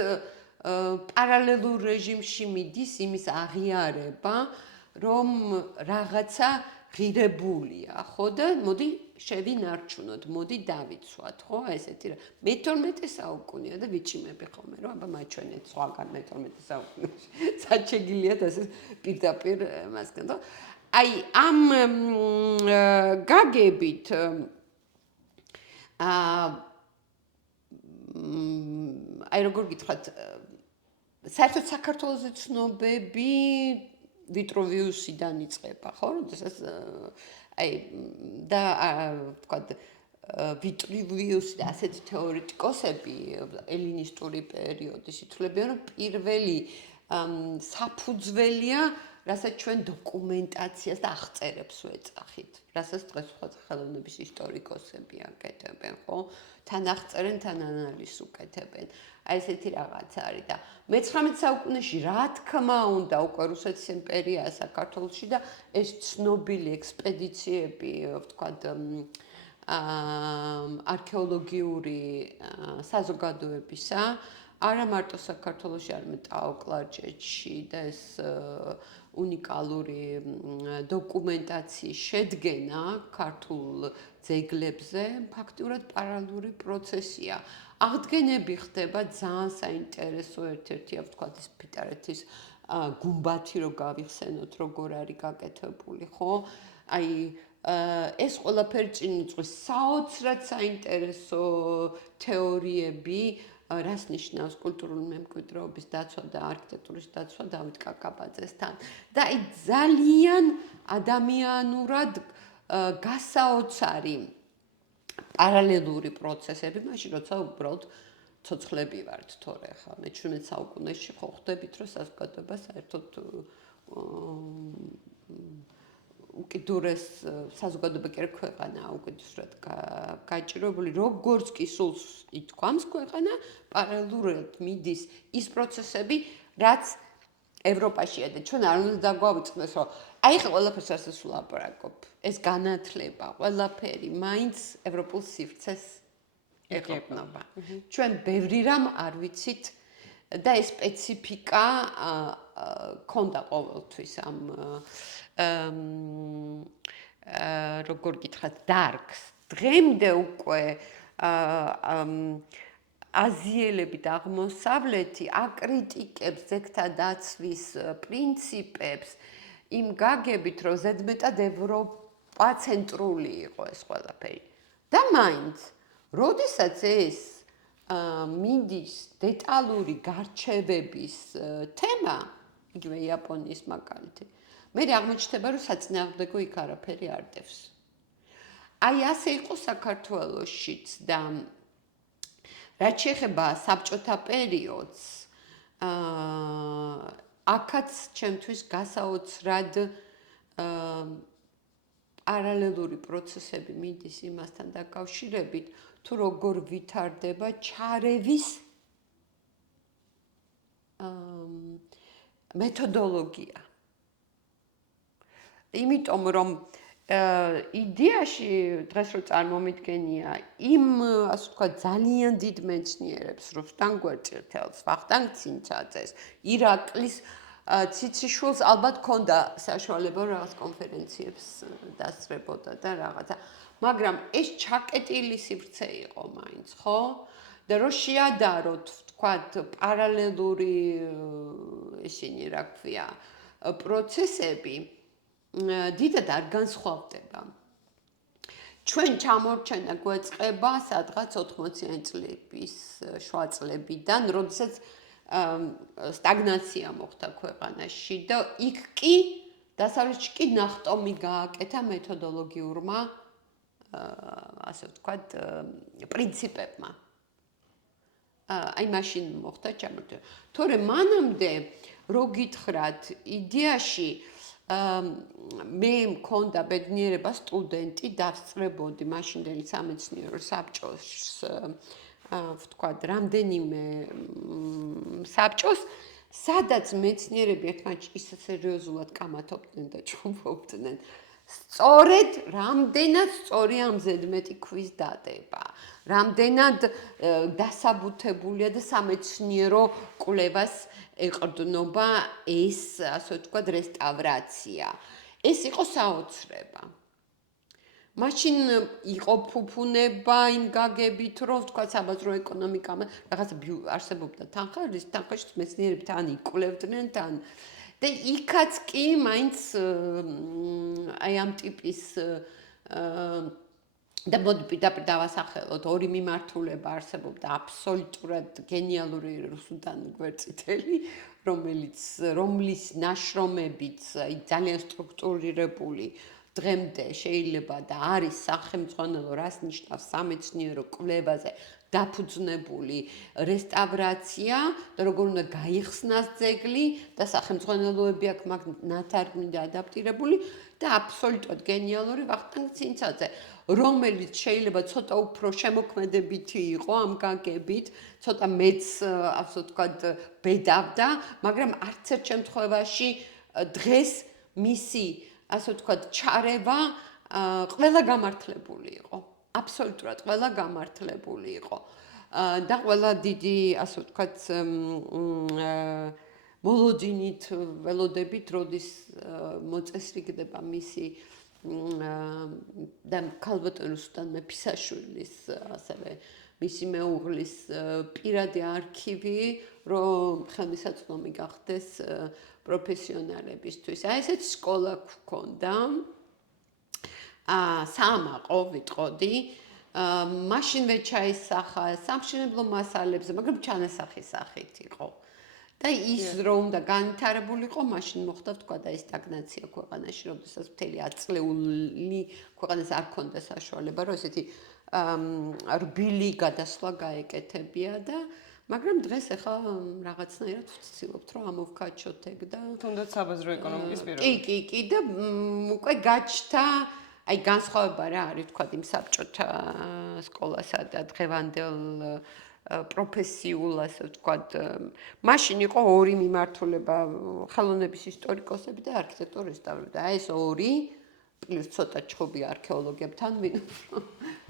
პარალელურ რეჟიმში მიდის იმის აღიარება, რომ რაღაცა ღირებულია, ხო და მოდი შევინარჩუნოთ, მოდი დავიცვათ, ხო, ესეთი რა. მე-12 საუკუნეა და ვიჭიმები ხოლმე, რომ აბა მაჩვენეთ სხვაგან მე-12 საუკუნეში. საჩეგილიათ ასე პირდაპირ მასკენ და აი ამ გაგებით აი როგორ გითხრათ საერთოდ საქართველოს ცნობები ვიტროვიუსიდან იწყება, ხო? როდესაც აი და ვთქვათ ვიტროვიუსი და ასეთი თეორეტიკოსები ელინისტური პერიოდის ითვლებიან, რომ პირველი საფუძველია, რასაც ჩვენ დოკუმენტაციას და აღწერებს ვეძახით, რასაც დღეს სხვა ხელოვნების ისტორიკოსები აკეთებენ, ხო? თან აღწერენ, თან ანალიზს უკეთებენ. აი ესეთი რაღაც არის და მე-19 საუკუნეში რა თქმა უნდა უკვე რუსეთის იმპერიაა საქართველოში და ეს ცნობილი ექსპედიციები, ვთქვათ, არქეოლოგიური საზოგადოებისა, არა მარტო საქართველოში, არამედ ტაო-კლარჯეთში და ეს უნიკალური დოკუმენტაციის შედგენა ქართულ ძეგლებზე ფაქტიურად პარალელური პროცესია. აღდგენები ხდება ძალიან საინტერესო ერთ-ერთია, ვთქვათ, ის ფიტარეთის გუმბათი რო გავიხსენოთ, როგორ არის გაკეთებული, ხო? აი ეს ყველაფერი წინ უძღვის საოცრად საინტერესო თეორიები, რას ნიშნავს კულტურული მემკვიდრეობის დაცვა და არქიტექტურის დაცვა დავით კაკაბაძესთან. და აი ძალიან ადამიანურად გასაოცარი პარალელური პროცესები, მაშინ როცა უბრალოდ ცოცხლები ვართ თორე ხა მე-17 საუკუნეში ხო ხვდებით, რომ საზოგადოება საერთოდ უკიდურეს საზოგადოება კი არა ქვეყანა უკიდურესად გაჭირვებული, როგორც კი სულს ითქვამს ქვეყანა, პარალელურად მიდის ის პროცესები, რაც ევროპაშია და ჩვენ არ უნდა დაგვავიწყდეს, რომ აი ხა ყველაფერს რასაც ვლაპარაკობ, ეს განათლება, ყველაფერი მაინც ევროპულ სივრცეს ეხება. ჩვენ ბევრი რამ არ ვიცით და ეს სპეციფიკა ქონდა ყოველთვის ამ როგორ გითხრათ, დარგს. დღემდე უკვე აზიელები და აღმოსავლეთი აკრიტიკებს ძეგლთა დაცვის პრინციპებს იმ გაგებით, რომ ზედმეტად ევროპაცენტრული იყო ეს ყველაფერი. და მაინც, როდესაც ეს მიდის დეტალური გარჩევების თემა, იგივე იაპონიის მაგალითი, მე აღმოჩნდება, რომ საწინააღმდეგო იქ არაფერი არ დევს. აი ასე იყო საქართველოშიც და რაც შეეხება საბჭოთა პერიოდს, აქაც ჩემთვის გასაოცრად პარალელური პროცესები მიდის იმასთან დაკავშირებით, თუ როგორ ვითარდება ჩარევის მეთოდოლოგია. იმიტომ რომ იდეაში დღეს რო წარმომიდგენია იმ ასე ვთქვათ ძალიან დიდ მეცნიერებს რუსტან გვერდჭირთელს, ვახტანგ ცინცაძეს, ირაკლის ციციშვილს ალბათ ქონდა საშუალება რაღაც კონფერენციებს დასწრებოდა და რაღაცა, მაგრამ ეს ჩაკეტილი სივრცე იყო მაინც, ხო? და რო შეადაროთ, ვთქვათ, პარალელური ისინი, რა ქვია, პროცესები დიდად არ განსხვავდება. ჩვენ ჩამორჩენა გვეწყება სადღაც 80-იანი წლების შუა წლებიდან, როდესაც სტაგნაცია მოხდა ქვეყანაში და იქ კი დასავლეთში კი ნახტომი გააკეთა მეთოდოლოგიურმა ასე ვთქვათ პრინციპებმა. აი მაშინ მოხდა ჩამორჩენა. თორემ მანამდე რო გითხრათ, იდეაში მე მქონდა ბედნიერება სტუდენტი დავსწრებოდი მაშინდელი სამეცნიერო საბჭოს ვთქვათ რამდენიმე საბჭოს სადაც მეცნიერები ერთმანეთს ისე სერიოზულად კამათობდნენ და ჭუბობდნენ სწორედ რამდენად სწორია ამ ზედმეტი ქვის დადება რამდენად დასაბუთებულია და სამეცნიერო კვლევას ეყრდნობა ეს ასე ვთქვათ რესტავრაცია ეს იყო საოცრება მაშინ იყო ფუფუნება იმ გაგებით რომ ვთქვათ საბაზრო ეკონომიკამ რაღაც არსებობდა თანხა რის თანხაში მეცნიერები თან იკვლევდნენ თან და იქაც კი მაინც აი ამ ტიპის და მოდი პირდაპირ დავასახელოთ ორი მიმართულება არსებობდა აბსოლუტურად გენიალური რუსუდან გვერდწითელი რომლის ნაშრომებიც ძალიან სტრუქტურირებული დღემდე შეიძლება და არის სახელმწიფო რას ნიშნავს სამეცნიერო კვლევაზე დაფუძნებული რესტავრაცია და როგორ უნდა გაიხსნას ძეგლი და სახელმწიფოები აქ მაგ ნათარგმნი და ადაპტირებული და აბსოლუტურად გენიალური ვახტანგ ცინცაძე რომელიც შეიძლება ცოტა უფრო შემოქმედებითი იყო ამ გაგებით ცოტა მეც ასე ვთქვათ ბედავდა მაგრამ არც ერთ შემთხვევაში დღეს მისი ასე ვთქვათ ჩარევა ყველა გამართლებული იყო აბსოლუტურად ყველა გამართლებული იყო და ყველა დიდი ასე ვთქვათ მოლოდინით ველოდებით როდის მოწესრიგდება მისი და ქალბატონ რუსტან მეფისაშვილის ასევე მისი მეუღლის პირადი არქივი რომ ხელმისაწვდომი გახდეს პროფესიონალებისთვის. აი ესეც სკოლა გქონდა. საამაყო ვიტყოდი. მაშინვე ჩაისახა სამშენებლო მასალებზე, მაგრამ ჩანასახის სახით იყო. და ის რომ უნდა განვითარებულიყო, მაშინ მოხდა თქვა და ეს სტაგნაცია ქვეყანაში, როდესაც მთელი 10 წლეული ქვეყანას არ ქონდა საშუალება, რომ ესეთი რბილი გადასვლა გაეკეთებია და მაგრამ დღეს ახლა რაღაცნაირად ვცდილობთ რომ ამოვკაჩოთ ეგ და თუნდაც საბაზრო ეკონომიკის პირობებში. კი და უკვე გაჩნდა აი განსხვავება რა არის თქვა იმ საბჭოთა სკოლასა და დღევანდელ პროფესიულ ასე ვთქვათ მაშინ იყო ორი მიმართულება ხელოვნების ისტორიკოსები და არქიტექტურის რესტავრატორები და ეს ორი პლუს ცოტა ჩხუბი არქეოლოგებთან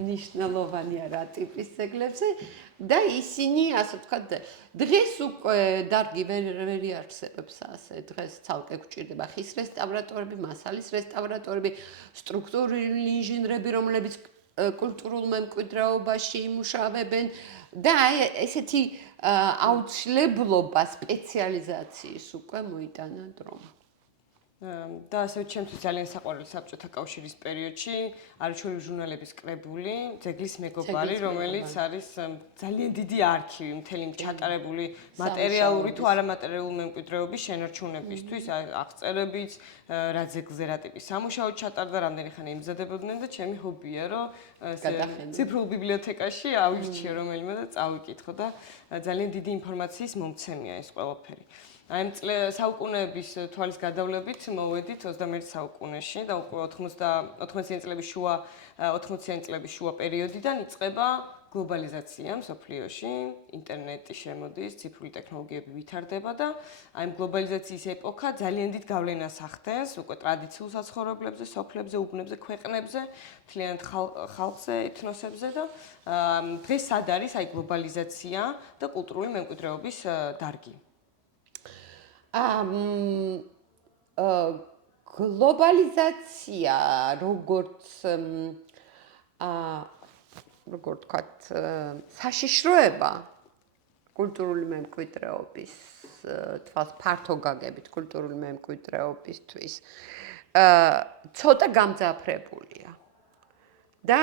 ნიშნულოვანია რა ტიპის ძეგლებზე და ისინი ასე ვთქვათ დღეს უკვე დარგი ვერ იარსებებს ასე დღეს ცალკე გვჭირდება ხის რესტავრატორები, მასალის რესტავრატორები, სტრუქტურული ინჟინრები, რომლებიც კულტურულ მემკვიდრეობაში იმუშავებენ და აი ესეთი აუცილებლობა სპეციალიზაციის უკვე მოიტანა დრო. და ასევე ჩემთვის ძალიან საყვარელი საბჭოთა კავშირის პერიოდში არჩეული ჟურნალების კრებული ძეგლის მეგობარი რომელიც არის ძალიან დიდი არქივი მთელი ჩატარებული მატერიალური თუ არამატერიალური მემკვიდრეობის შენარჩუნებისთვის აღწერებიც რა ძეგლზე რა ტიპის სამუშაო ჩატარდა რამდენი ხანი იმზადებოდნენ და ჩემი ჰობია რომ ციფრულ ბიბლიოთეკაში ავირჩიო რომელიმე და წავიკითხო და ძალიან დიდი ინფორმაციის მომცემია ეს ყველაფერი აი ამ საუკუნეების თვალის გადავლებით მოვედით 21 საუკუნეში და უკვე 80-იანი წლების შუა პერიოდიდან იწყება გლობალიზაცია მსოფლიოში, ინტერნეტი შემოდის, ციფრული ტექნოლოგიები ვითარდება და აი ამ გლობალიზაციის ეპოქა ძალიან დიდ გავლენას ახდენს უკვე ტრადიციულ საცხოვრებლებზე, სოფლებზე, უბნებზე, ქვეყნებზე, მთლიანად ხალხზე, ეთნოსებზე და დღეს სად არის აი გლობალიზაცია და კულტურული მემკვიდრეობის დარგი? გლობალიზაცია როგორც როგორ ვთქვათ, საშიშროება კულტურული მემკვიდრეობის თვალს ფართო გაგებით კულტურული მემკვიდრეობისთვის ცოტა გამძაფრებულია და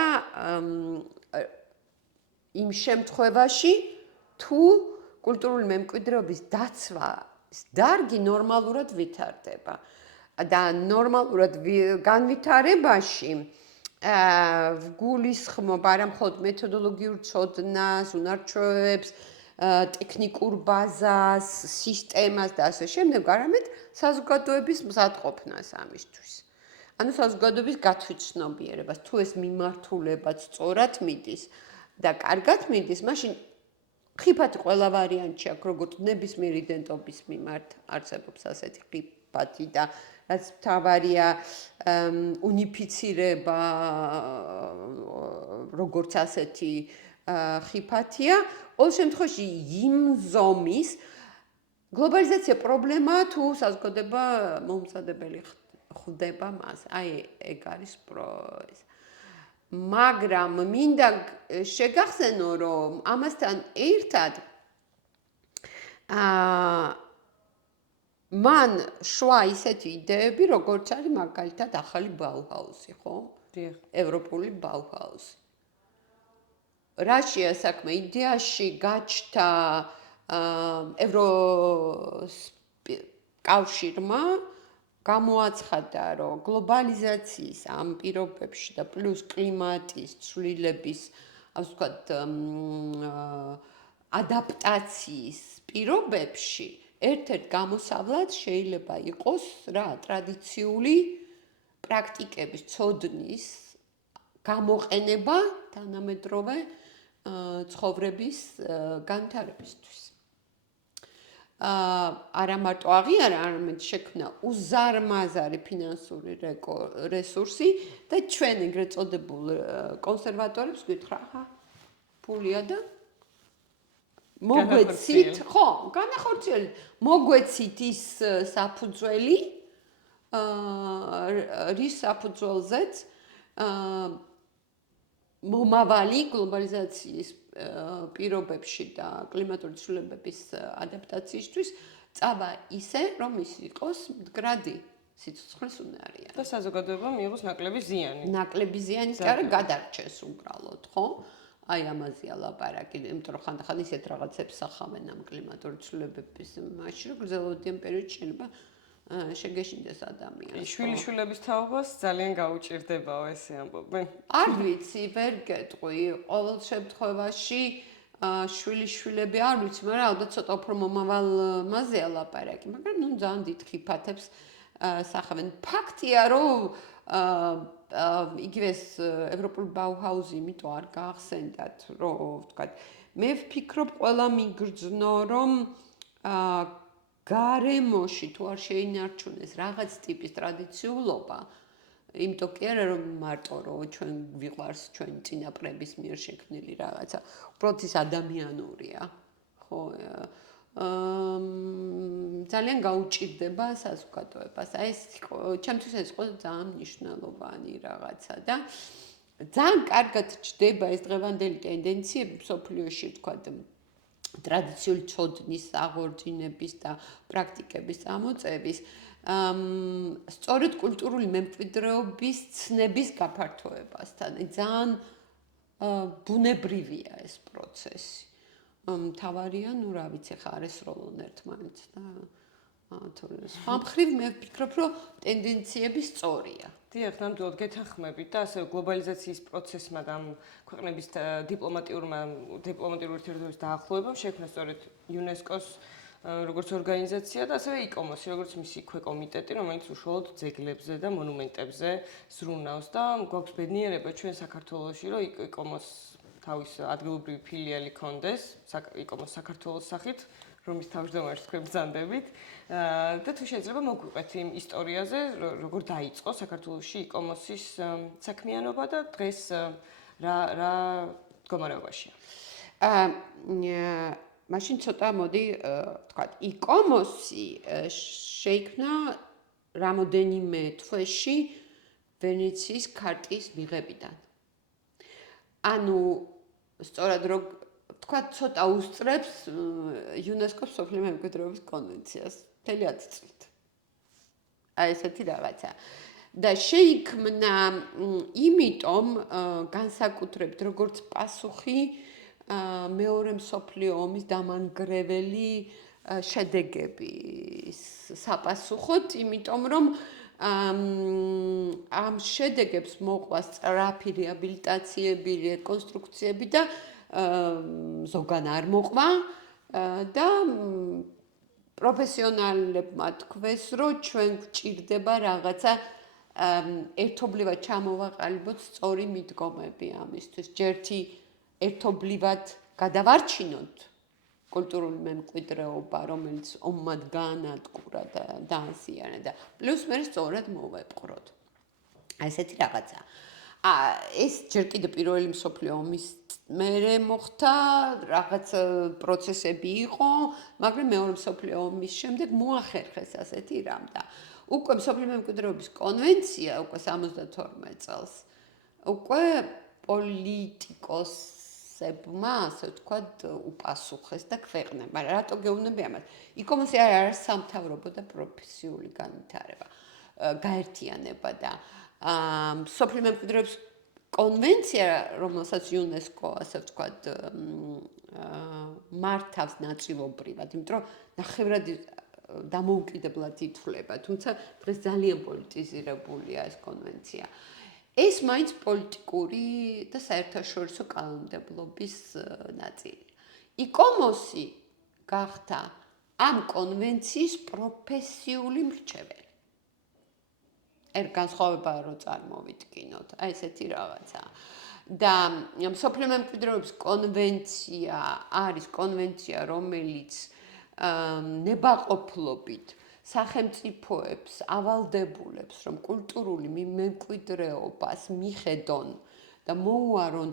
იმ შემთხვევაში თუ კულტურული მემკვიდრეობის დაცვის დარგი ნორმალურად ვითარდება და ნორმალურად განვითარებაში ვგულისხმობ არა მხოლოდ მეთოდოლოგიურ ცოდნას, უნარჩვევებს, ტექნიკურ ბაზას, სისტემას და ასე შემდეგ, არამედ საზოგადოების მზადყოფნას ამისთვის. ანუ საზოგადოების გათვითცნობიერებას, თუ ეს მიმართულებაც სწორად მიდის და კარგად მიდის, მაშინ ხიფათი ყველა ვარიანტი აქვს, როგორც ნებისმიერ იდენტობის მიმართ არსებობს ასეთი ხიფათი და რაც მთავარია უნიფიცირება როგორც ასეთი ხიფათია, ყოველ შემთხვევაში იმ ზომის გლობალიზაცია პრობლემაა თუ საზოგადოება მომზადებელი ხდება მას. აი ეგ არის ეს. მაგრამ მინდა შეგახსენო, რომ ამასთან ერთად მან შვა ისეთი იდეები, როგორც არის მაგალითად ახალი ბაუჰაუსი, ხო? დიახ. ევროპული ბაუჰაუსი. რაშია საქმე? იდეაში გაჩნდა ევროკავშირმა გამოაცხადა, რომ გლობალიზაციის ამ პირობებში და პლუს კლიმატის ცვლილების, ასე ვთქვათ, ადაპტაციის პირობებში ერთ-ერთ გამოსავლად შეიძლება იყოს რა, ტრადიციული პრაქტიკების ცოდნის გამოყენება თანამედროვე ცხოვრების განვითარებისთვის. არა მარტო აღიარა, არამედ შექმნა უზარმაზარი ფინანსური რესურსი და ჩვენ ეგრეთ წოდებულ კონსერვატორებს გითხრა, ფულია და მოგვეცით, ხო, განახორციელეთ, მოგვეცით ის საფუძველი, რის საფუძველზეც მომავალი გლობალიზაციის პირობებში და კლიმატური ცვლილებების ადაპტაციისთვის წავა ისე, რომ ის იყოს მდგრადი სიცოცხლის უნარიანი. და საზოგადოებამ მიიღოს ნაკლები ზიანი. ნაკლები ზიანის კი არა, გადარჩეს უბრალოდ, ხო? აი ამაზეა ლაპარაკი, იმიტომ რომ ხანდახან ისეთ რაღაცებს სახავენ ამ კლიმატური ცვლილებების მაშინ, რომ გრძელვადიან პერიოდში შეიძლება შეგეშინდეს ადამიანს. შვილიშვილების თაობას ძალიან გაუჭირდებაო ესე ამბობენ. არ ვიცი, ვერ გეტყვი, ყოველ შემთხვევაში შვილიშვილები არ ვიცი, მაგრამ ალბათ ცოტა უფრო მომავალ მაზეა ლაპარაკი, მაგრამ ნუ ძალიან დიდ ხიფათებს სახავენ. ფაქტია, რომ იგივე ეს ევროპული ბაუჰაუსი იმიტომ არ გაახსენდათ, რომ ვთქვათ, მე ვფიქრობ, ყველა მიგრძნო, რომ გარემოში თუ არ შეინარჩუნეს რაღაც ტიპის ტრადიციულობა, იმიტომ კი არა რომ მარტო რომ ჩვენ ვიყვარს ჩვენ წინაპრების მიერ შექმნილი რაღაცა, უბრალოდ ის ადამიანურია, ხო? ძალიან გაუჭირდება საზოგადოებას. აი ეს ჩემთვის ეს იყო ძალიან მნიშვნელოვანი რაღაცა და ძალიან კარგად ჩდება ეს დღევანდელი ტენდენციები მსოფლიოში, ვთქვათ, ტრადიციული ცოდნის აღორძინების და პრაქტიკების წამოწევის, სწორედ კულტურული მემკვიდრეობის ცნების გაფართოებასთან. ძალიან ბუნებრივია ეს პროცესი. მთავარია, ნუ რა ვიცი, ხა არ ესროლონ ერთმანეთს და სხვა მხრივ მე ვფიქრობ, რომ ტენდენციები სწორია. დიახ, ნამდვილად გეთანხმებით და ასე გლობალიზაციის პროცესმა და ამ ქვეყნების დიპლომატიური ურთიერთობების დაახლოებამ შექმნა სწორედ იუნესკოს როგორც ორგანიზაცია და ასევე იკომოსი, როგორც მისი ქვეკომიტეტი, რომელიც უშუალოდ ძეგლებზე და მონუმენტებზე ზრუნავს და გვაქვს ბედნიერება ჩვენ საქართველოში, რომ იკომოს თავის ადგილობრივი ფილიალი ქონდეს იკომოს საქართველოს სახით, რომის თავმჯდომარეს თქვენ ბრძანდებით და თუ შეიძლება მოგვიყვეთ იმ ისტორიაზე, როგორ დაიწყო საქართველოში იკომოსის საქმიანობა და დღეს რა მდგომარეობაშია. მაშინ ცოტა მოდი ვთქვათ, იკომოსი შეიქმნა რამოდენიმე თვეში ვენეციის ქარტიის მიღებიდან. ანუ სწორად რო ვთქვათ, ცოტა უსწრებს იუნესკოს მსოფლიო მემკვიდრეობის კონვენციას 10 წლით. აი ესეთი რაღაცა. და შეიქმნა იმიტომ განსაკუთრებით როგორც პასუხი მეორე მსოფლიო ომის დამანგრეველი შედეგების საპასუხოდ, იმიტომ რომ ამ შედეგებს მოყვა სწრაფი რეაბილიტაციები, რეკონსტრუქციები და ზოგან არ მოყვა და პროფესიონალებმა თქვეს, რომ ჩვენ გვჭირდება რაღაცა ერთობლივად ჩამოვაყალიბოთ სწორი მიდგომები ამისთვის. ჯერთი ერთობლივად გადავარჩინოთ კულტურული მემკვიდრეობა, რომელიც ომად გაანადგურა და დააზიანა და პლუს მე სწორად მოვეპყროთ. აი ესეთი რაღაცა. ეს ჯერ კიდევ პირველი მსოფლიო ომის მერე მოხდა, რაღაც პროცესები იყო, მაგრამ მეორე მსოფლიო ომის შემდეგ მოახერხეს ასეთი რამ და უკვე მსოფლიო მემკვიდრეობის კონვენცია უკვე 72 წელს უკვე პოლიტიკოსებმა, ასე ვთქვათ, უპასუხეს და ქვეყნებმა. რატო გეუბნები ამას? იკომოსი არ არის სამთავრობო და პროფესიული განვითარება, გაერთიანება და მსოფლიო მემკვიდრეობის კონვენცია, რომელსაც იუნესკო, ასე ვთქვათ, მართავს ნაწილობრივად, იმიტომ რომ ნახევრად დამოუკიდებლად ითვლება, თუმცა დღეს ძალიან პოლიტიზირებულია ეს კონვენცია. ეს მაინც პოლიტიკური და საერთაშორისო კანონმდებლობის ნაწილი. იკომოსი გახდა ამ კონვენციის პროფესიული მრჩეველი. განსხვავებაა რო წარმოვიდგინოთ, აი ესეთი რაღაცა. და მსოფლიო მემკვიდრეობის კონვენცია არის კონვენცია, რომელიც ნებაყოფლობით სახელმწიფოებს ავალდებულებს, რომ კულტურული მემკვიდრეობას მიხედონ და მოუარონ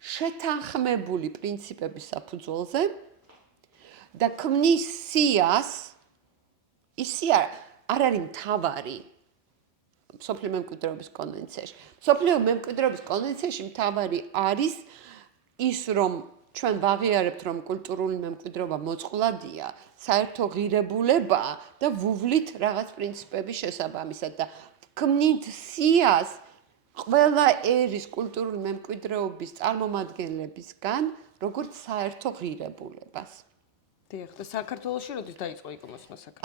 შეთანხმებული პრინციპების საფუძველზე და ქმნის სიას, ისია არ არის მთავარი მსოფლიო მემკვიდრეობის კონვენციაში. მსოფლიო მემკვიდრეობის კონვენციაში მთავარი არის ის, რომ ჩვენ ვაღიარებთ, რომ კულტურული მემკვიდრეობა მოწყვლადია, საერთო ღირებულებაა და ვუვლით რაღაც პრინციპების შესაბამისად და ქმნით სიას ყველა ერის კულტურული მემკვიდრეობის წარმომადგენლებისგან, როგორც საერთო ღირებულებას. დიახ, და საქართველოში როდის დაიწყო იკომოსმა საქმე?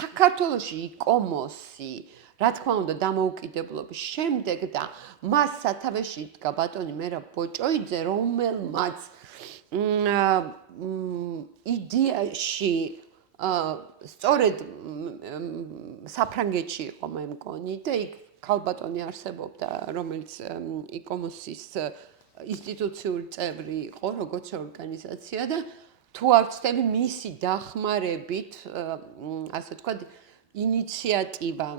საქართველოში იკომოსი რა თქმა უნდა დამოუკიდებლობის შემდეგ და მას სათავეში იდგა ბატონი მერაბ ბოჭოიძე, რომელმაც იდეაში სწორედ საფრანგეთში იყო მე მგონი და იქ ქალბატონი არსებობდა, რომელიც იკომოსის ინსტიტუციური წევრი იყო, როგორც ორგანიზაცია და თუ არ ვცდები მისი დახმარებით, ასე ვთქვათ, ინიციატივა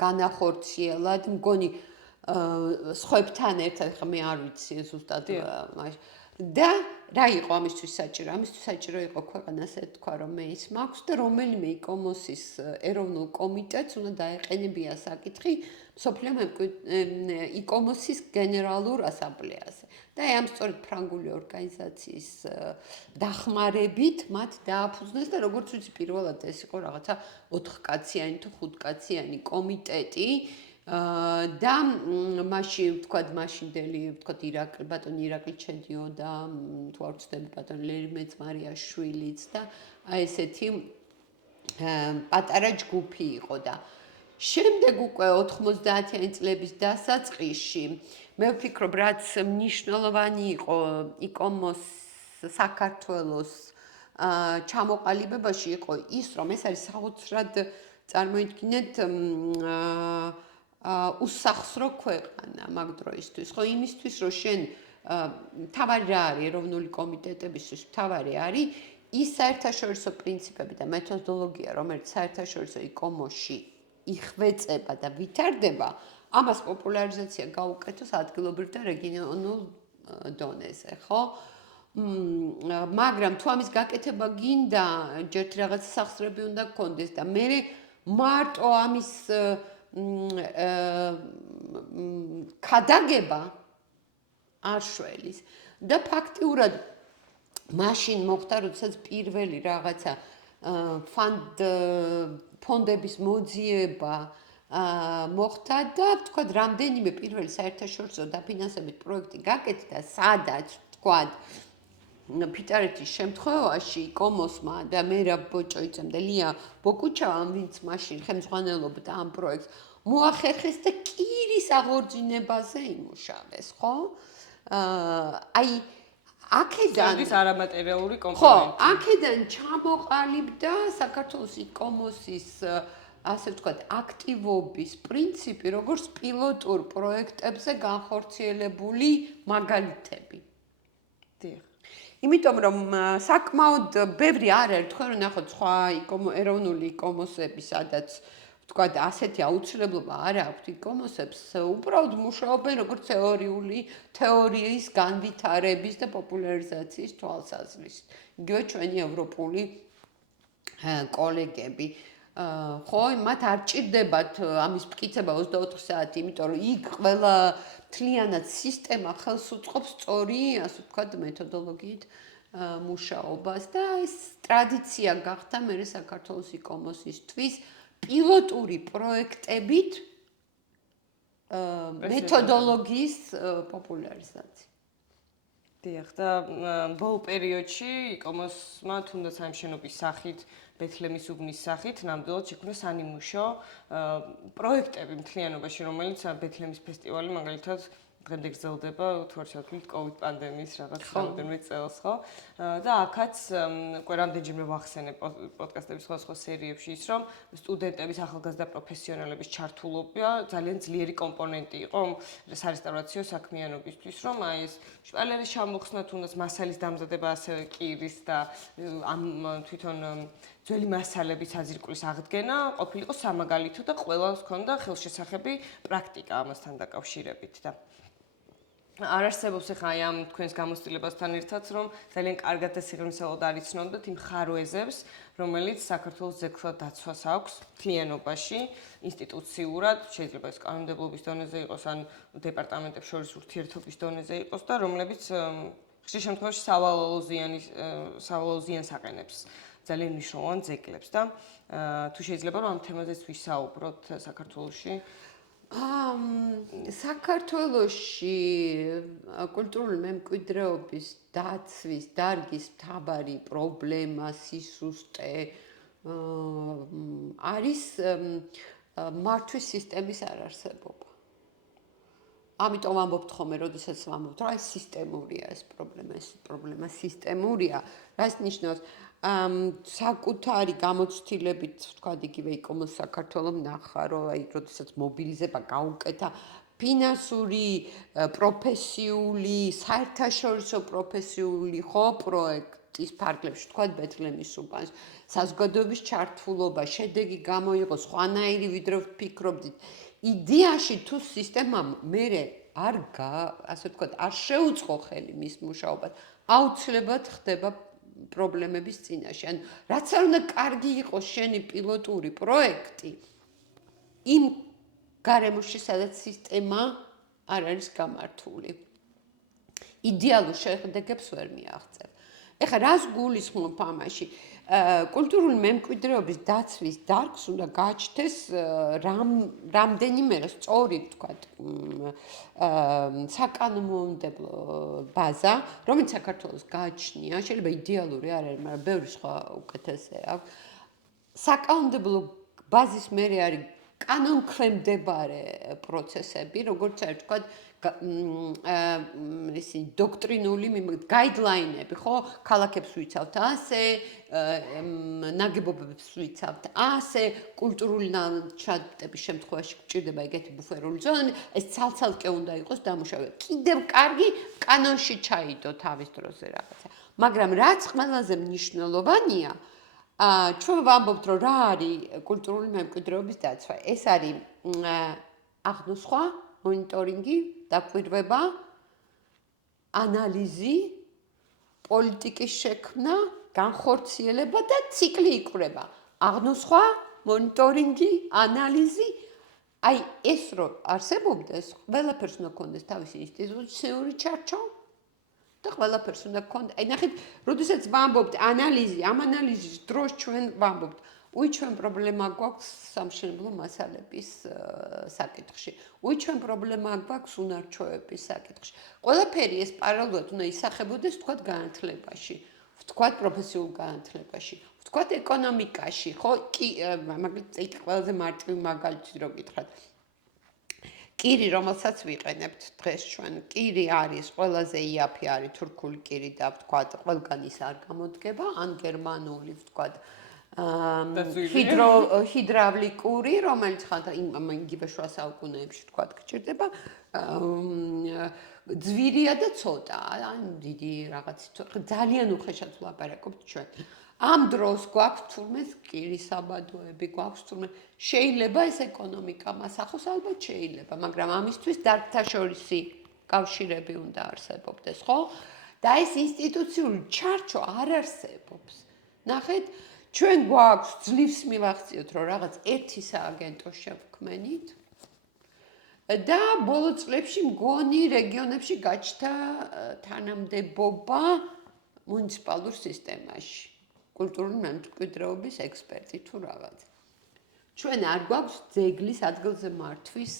განახორციელად, მგონი სხვებთან ერთად, ხა მე არ ვიცი ზუსტად და რა იყო ამისთვის საჭირო? ამისთვის საჭირო იყო ქვეყანას ეთქვა, რომ მე ის მაქვს და რომელიმე იკომოსის ეროვნულ კომიტეტს უნდა დაეყენებია საკითხი მსოფლიო იკომოსის გენერალურ ასამბლეაზე. და ამ სწორედ ფრანგული ორგანიზაციის დახმარებით მათ დააფუძნეს და როგორც ვიცი, პირველად ეს იყო რაღაცა 4-კაციანი თუ 5-კაციანი კომიტეტი და მაშინ ვთქვათ, მაშინდელი ვთქვათ ბატონი ირაკლი ჩედიო და თუ არ ვცდები ბატონი ლერი მეწმარიაშვილიც და აი ესეთი პატარა ჯგუფი იყო და შემდეგ უკვე 90-იანი წლების დასაწყისში მე ვფიქრობ, რაც მნიშვნელოვანი იყო იკომოს საქართველოს ჩამოყალიბებაში იყო ის, რომ ეს არის საოცრად წარმოიდგინეთ უსახსრო ქვეყანა მაგ დროისთვის, ხო, იმისთვის, რომ შენ თავარი რა არის ეროვნული კომიტეტებისთვის თავარი არის ის საერთაშორისო პრინციპები და მეთოდოლოგია, რომელიც საერთაშორისო იკომოში იხვეწება და ვითარდება, ამას პოპულარიზაცია გაუკეთოს ადგილობრივ და რეგიონულ დონეზე, ხო? მაგრამ თუ ამის გაკეთება გინდა, ჯერ რაღაც სახსრები უნდა გქონდეს და მე მარტო ამის ქადაგება არ შველის და ფაქტიურად მაშინ მოხდა, როდესაც პირველი რაღაცა ფონდების მოძიება მოხდა და თქვა რამდენიმე პირველი საერთაშორისო დაფინანსებით პროექტი გაკეთდა, სადაც თქვა ფიტარეთის შემთხვევაში კომოსმა და მერაბ ბოჭოიცემ და ლია ბოკუჩავამ, ვინც მაშინ ხელმძღვანელობდა ამ პროექტს, მოახერხეს და კირის აღორძინებაზე იმუშავეს, ხო? აი აქედან ის არამატერიალური ხო, კომპონენტი. აქედან ჩამოყალიბდა საქართველოს იკომოსის ასე ვთქვათ, აქტივობის პრინციპი, როგორც პილოტურ პროექტებზე განხორციელებული მაგალითები. დიახ. იმიტომ რომ საკმაოდ ბევრი არ არის, თქვენ რომ ნახოთ სხვა ეროვნული იკომოსები, სადაც ვთქვათ, ასეთი აუცილებლობა არ აქვს იკომოსებს, უბრალოდ მუშაობენ როგორც თეორიის განვითარების და პოპულარიზაციის თვალსაზრისით. იგივე ჩვენი ევროპული კოლეგები. ხო, მათ არ ჭირდებათ ამის მტკიცება 24 საათი, იმიტომ რომ იქ ყველა მთლიანად სისტემა ხელს უწყობს სწორი, ასე ვთქვათ, მეთოდოლოგიით მუშაობას და ეს ტრადიცია გახდა მერე საქართველოს იკომოსისთვის პილოტური პროექტებით მეთოდოლოგიის პოპულარიზაცია. დიახ, და ბოლო პერიოდში იკომოსმა თუნდაც ამ შენობის სახით, ბეთლემის უბნის სახით, ნამდვილად შექმნა სანიმუშო პროექტები მთლიანობაში, რომელიც ბეთლემის ფესტივალი მაგალითად დღემდე გრძელდება, თუ არ შევთვლით COVID პანდემიის რაღაც რამდენიმე წელს, ხო? და აქაც უკვე რამდენჯერმე ვახსენე პოდკასტების სხვადასხვა სერიებში ის, რომ სტუდენტების ახალგაზრდა პროფესიონალების ჩართულობა ძალიან ძლიერი კომპონენტი იყო სარესტავრაციო საქმიანობისთვის, რომ აი ეს შპალერის ჩამოხსნა, თუნდაც მასალის დამზადება, ასევე კირის და ამ თვითონ ძველი მასალების საძირკვლის აღდგენა ყოფილიყო სამაგალითო და ყველას ჰქონდა ხელშესახები პრაქტიკა ამასთან დაკავშირებით და არ არსებობს ახლა აი ამ თქვენს გამოცდილებასთან ერთად, რომ ძალიან კარგად და სიღრმისეულად არიცნობდეთ იმ ხარვეზებს, რომელიც საქართველოს ძეგლთა დაცვას აქვს მთლიანობაში, ინსტიტუციურად, შეიძლება ეს კანონმდებლობის დონეზე იყოს, ან დეპარტამენტებს შორის ურთიერთობის დონეზე იყოს და რომლებიც ხშირ შემთხვევაში სავალალო ზიანს აყენებს ძალიან მნიშვნელოვან ძეგლებს და თუ შეიძლება რომ ამ თემაზეც ვისაუბროთ საქართველოში. საქართველოში კულტურული მემკვიდრეობის დაცვის დარგის მთავარი პრობლემა, სისუსტე არის მართვის სისტემის არარსებობა. ამიტომ ვამბობთ ხოლმე, როდესაც ვამბობთ, რომ ეს სისტემურია ეს პრობლემა სისტემურია, რაც ნიშნავს საკუთარი გამოცდილებით, თქვა იგივე იკომოს საქართველოს ნახა, რომ აი როდესაც მობილიზება გაუკეთა ფინანსური, პროფესიული, საერთაშორისო პროფესიული ხო პროექტის ფარგლებში, თქვა ბეთლემის უბანს, საზოგადოების ჩართულობა, შედეგი გამოიღო სხვანაირი ვიდრე ვფიქრობდით. იდეაში თუ სისტემამ მერე ასე ვთქვათ, არ შეუწყო ხელი მის მუშაობას, აუცილებლად ხდება პრობლემების წინაშე. ანუ რაც არ უნდა კარგი იყოს შენი პილოტური პროექტი, იმ გარემოში, სადაც სისტემა არ არის გამართული. იდეალურ შედეგებს ვერ მიაღწევ. ეხლა რას გულისხმობ ამაში? კულტურული მემკვიდრეობის დაცვის დარგს უნდა გააჩნდეს რამდენიმე სწორი, ვთქვათ, საკანონმდებლო ბაზა, რომელიც საქართველოს გააჩნია, შეიძლება იდეალური არ არის, მაგრამ ბევრი სხვა უკეთესია აქვს. საკანონმდებლო ბაზის მერე არის კანონქვემდებარე პროცესები, როგორც არის თქვა ისინი დოქტრინული გაიდლაინები, ხო? ქალაქებს ვიცავთ ასე, ნაგებობებს ვიცავთ ასე, კულტურული ლანდშაფტების შემთხვევაში გჭირდება ეგეთი ბუფერული ზონები, ეს ცალ-ცალკე უნდა იყოს დამუშავებული. კიდევ კარგი კანონში ჩაიდო თავის დროზე რაღაცა. მაგრამ რაც ყველაზე მნიშვნელოვანია, ჩვენ ვამბობთ, რომ რა არის კულტურული მემკვიდრეობის დაცვა. ეს არის აღნოსხვა, მონიტორინგი, დაკვირვება, ანალიზი, პოლიტიკის შექმნა, განხორციელება და ციკლი იკვრება. აღნოსხვა, მონიტორინგი, ანალიზი, აი ეს რო არსებობდეს, ყველაფერს უნდა ქონდეს თავისი ინსტიტუციური ჩარჩო და ყველაფერს უნდა ქონდეს. აი ნახეთ, როდესაც ვამბობთ ანალიზი, ამ ანალიზის დროს ჩვენ ვამბობთ, ჩვენ პრობლემა გვაქვს სამშენებლო მასალების საკითხში. ჩვენ პრობლემა გვაქვს უნარჩვევების საკითხში. ყველაფერი ეს პარალელურად უნდა ისახებოდეს თქვათ განათლებაში, თქვათ პროფესიულ განათლებაში, თქვათ ეკონომიკაში, ხო? მაგალითად, ყველაზე მარტივი მაგალითი რო გითხრათ. კირი, რომელსაც ვიყენებთ დღეს ჩვენ, კირი არის ყველაზე იაფი არის თურქული კირი და ვთქვათ, ყველგანის არ გამოდგება, ან გერმანული, ვთქვათ, ჰიდრავლიკური, რომელიც ხანდა იგივე შუა საუკუნეებში თქვათ გჭირდება, ძვირია და ცოტა, ან დიდი რაღაც ძალიან უხეშად ვლაპარაკობთ ჩვენ. ამ დროს გვაქვს თურმე კირის საბადოები, გვაქვს თურმე შეიძლება ეს ეკონომიკა მასახოს, ალბათ შეიძლება, მაგრამ ამისთვის დარგთაშორისი კავშირები უნდა არსებობდეს, ხო? და ეს ინსტიტუციური ჩარჩო არ არსებობს. ნახეთ, ჩვენ გვაქვს ძლივს მივახციოთ, რომ რაღაც ერთი სააგენტო შევქმნით და ბოლო წლებში მგონი რეგიონებში გაჩნდა თანამდებობა მუნიციპალურ სისტემაში, კულტურული მემკვიდრეობის ექსპერტი თუ რაღაც. ჩვენ არ გვაქვს ძეგლის ადგილზე მართვის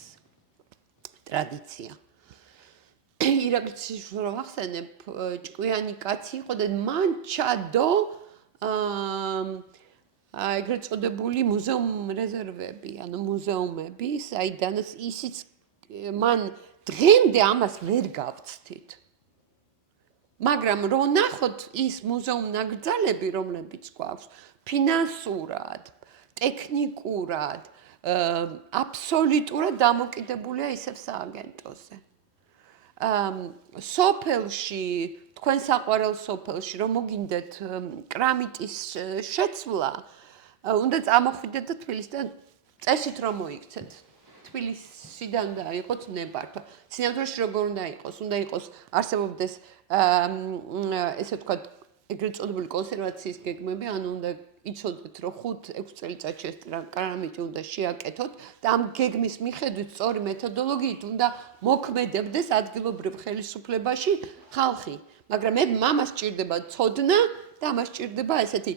ტრადიცია. ირაკლი რო ახსენებ, ჭკვიანი კაცი იყო და მან ჩადო ეგრეთ წოდებული მუზეუმ რეზერვები, ანუ მუზეუმები, საიდანაც ისიც მან დღემდე ამას ვერ გავცდით. მაგრამ რო ნახოთ ის მუზეუმ ნაკრძალები, რომლებიც გვაქვს, ფინანსურად, ტექნიკურად, აბსოლუტურად დამოკიდებულია ისევ სააგენტოზე. სოფელში, თქვენ საყვარელ სოფელში, რომ მოგინდეთ კრამიტის შეცვლა, უნდა წამოხვიდეთ და თბილისიდან წესით რომ მოიქცეთ. თბილისიდან უნდა იყოს ნებართვა. სინამდვილეში როგორ უნდა იყოს? უნდა იყოს არსებობდეს ესე ვთქვათ, ეგრეთ წოდებული კონსერვაციის გეგმები, ანუ უნდა იცოდეთ, რომ 5-6 წელიწადში ეს კრამიტი უნდა შეაკეთოთ და ამ გეგმის მიხედვით სწორი მეთოდოლოგიით უნდა მოქმედებდეს ადგილობრივ ხელისუფლებაში ხალხი. მაგრამ ამას სჭირდება ცოდნა და ამას სჭირდება ესეთი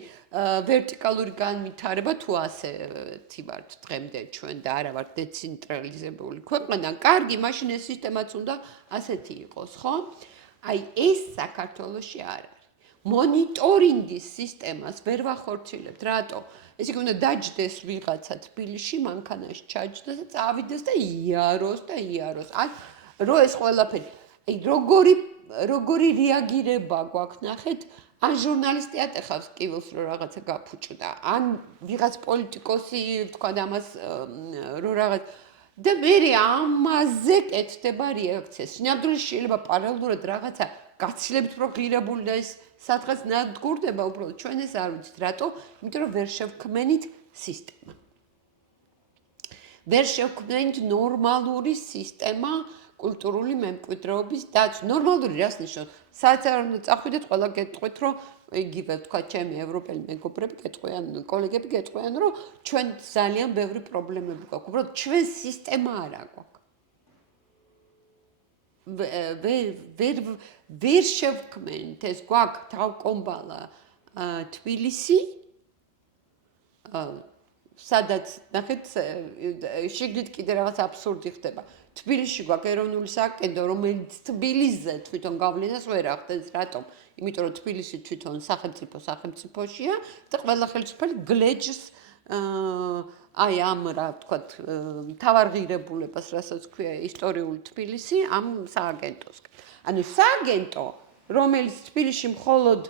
ვერტიკალური განვითარება, თუ ასეთი ვართ დღემდე ჩვენ და არა ვართ დეცენტრალიზებული ქვეყანა. კარგი, მაშინ ეს სისტემაც უნდა ასეთი იყოს, ხო? აი ეს საქართველოში არ არის. მონიტორინგის სისტემას ვერ ვახორციელებთ. რატო? ეს იგი უნდა დაჯდეს ვიღაცა თბილისში, მანქანაში ჩაჯდეს და წავიდეს და იაროს. აი, რო ეს ყველაფერი. აი, როგორი რეაგირება გვაქვს, ნახეთ, ან ჟურნალისტი ატეხავს კიბილს, რომ რაღაცა გაფუჭდა, ან ვიღაც პოლიტიკოსი, თქვა ამას, რომ რაღაც და მე ამაზე კეთდება რეაქცია. სინამდვილეში შეიძლება პარალელურად რაღაცა გაცილებით პროგრამირებული და ეს სადღაც ნადგურდება, უბრალოდ ჩვენ ეს არ ვიცით, რატო? იმიტომ რომ ვერ შევქმნით სისტემა. ვერ შევქმნით ნორმალური სისტემა კულტურული მემკვიდრეობის დაცვა. ნორმალური რას ნიშნავს? სადაც არ უნდა წახვიდეთ, ყველა გეტყვით, რომ იგივე თქვა ჩემი ევროპელი მეგობრები გეტყვიან, კოლეგები გეტყვიან, რომ ჩვენ ძალიან ბევრი პრობლემები გვაქვს. უბრალოდ ჩვენ სისტემა არ აქვს. ვერ შევქმნით ეს გვაქვს თავკომბალა თბილისი, სადაც ნახეთ შიგნით კიდე რაღაც აბსურდი ხდება. თბილისში გვაქვს ეროვნული სააგენტო, რომელიც თბილისზე თვითონ გავლენას ვერ ახდენს. რატომ? იმიტომ რომ თბილისი თვითონ სახელმწიფოშია და ყველა ხელისუფლება გლეჯს აი ამ რა ვთქვათ, თავარღირებულებას, რასაც ქვია ისტორიული თბილისი, ამ სააგენტოსკენ. ანუ სააგენტო, რომელიც თბილისში მხოლოდ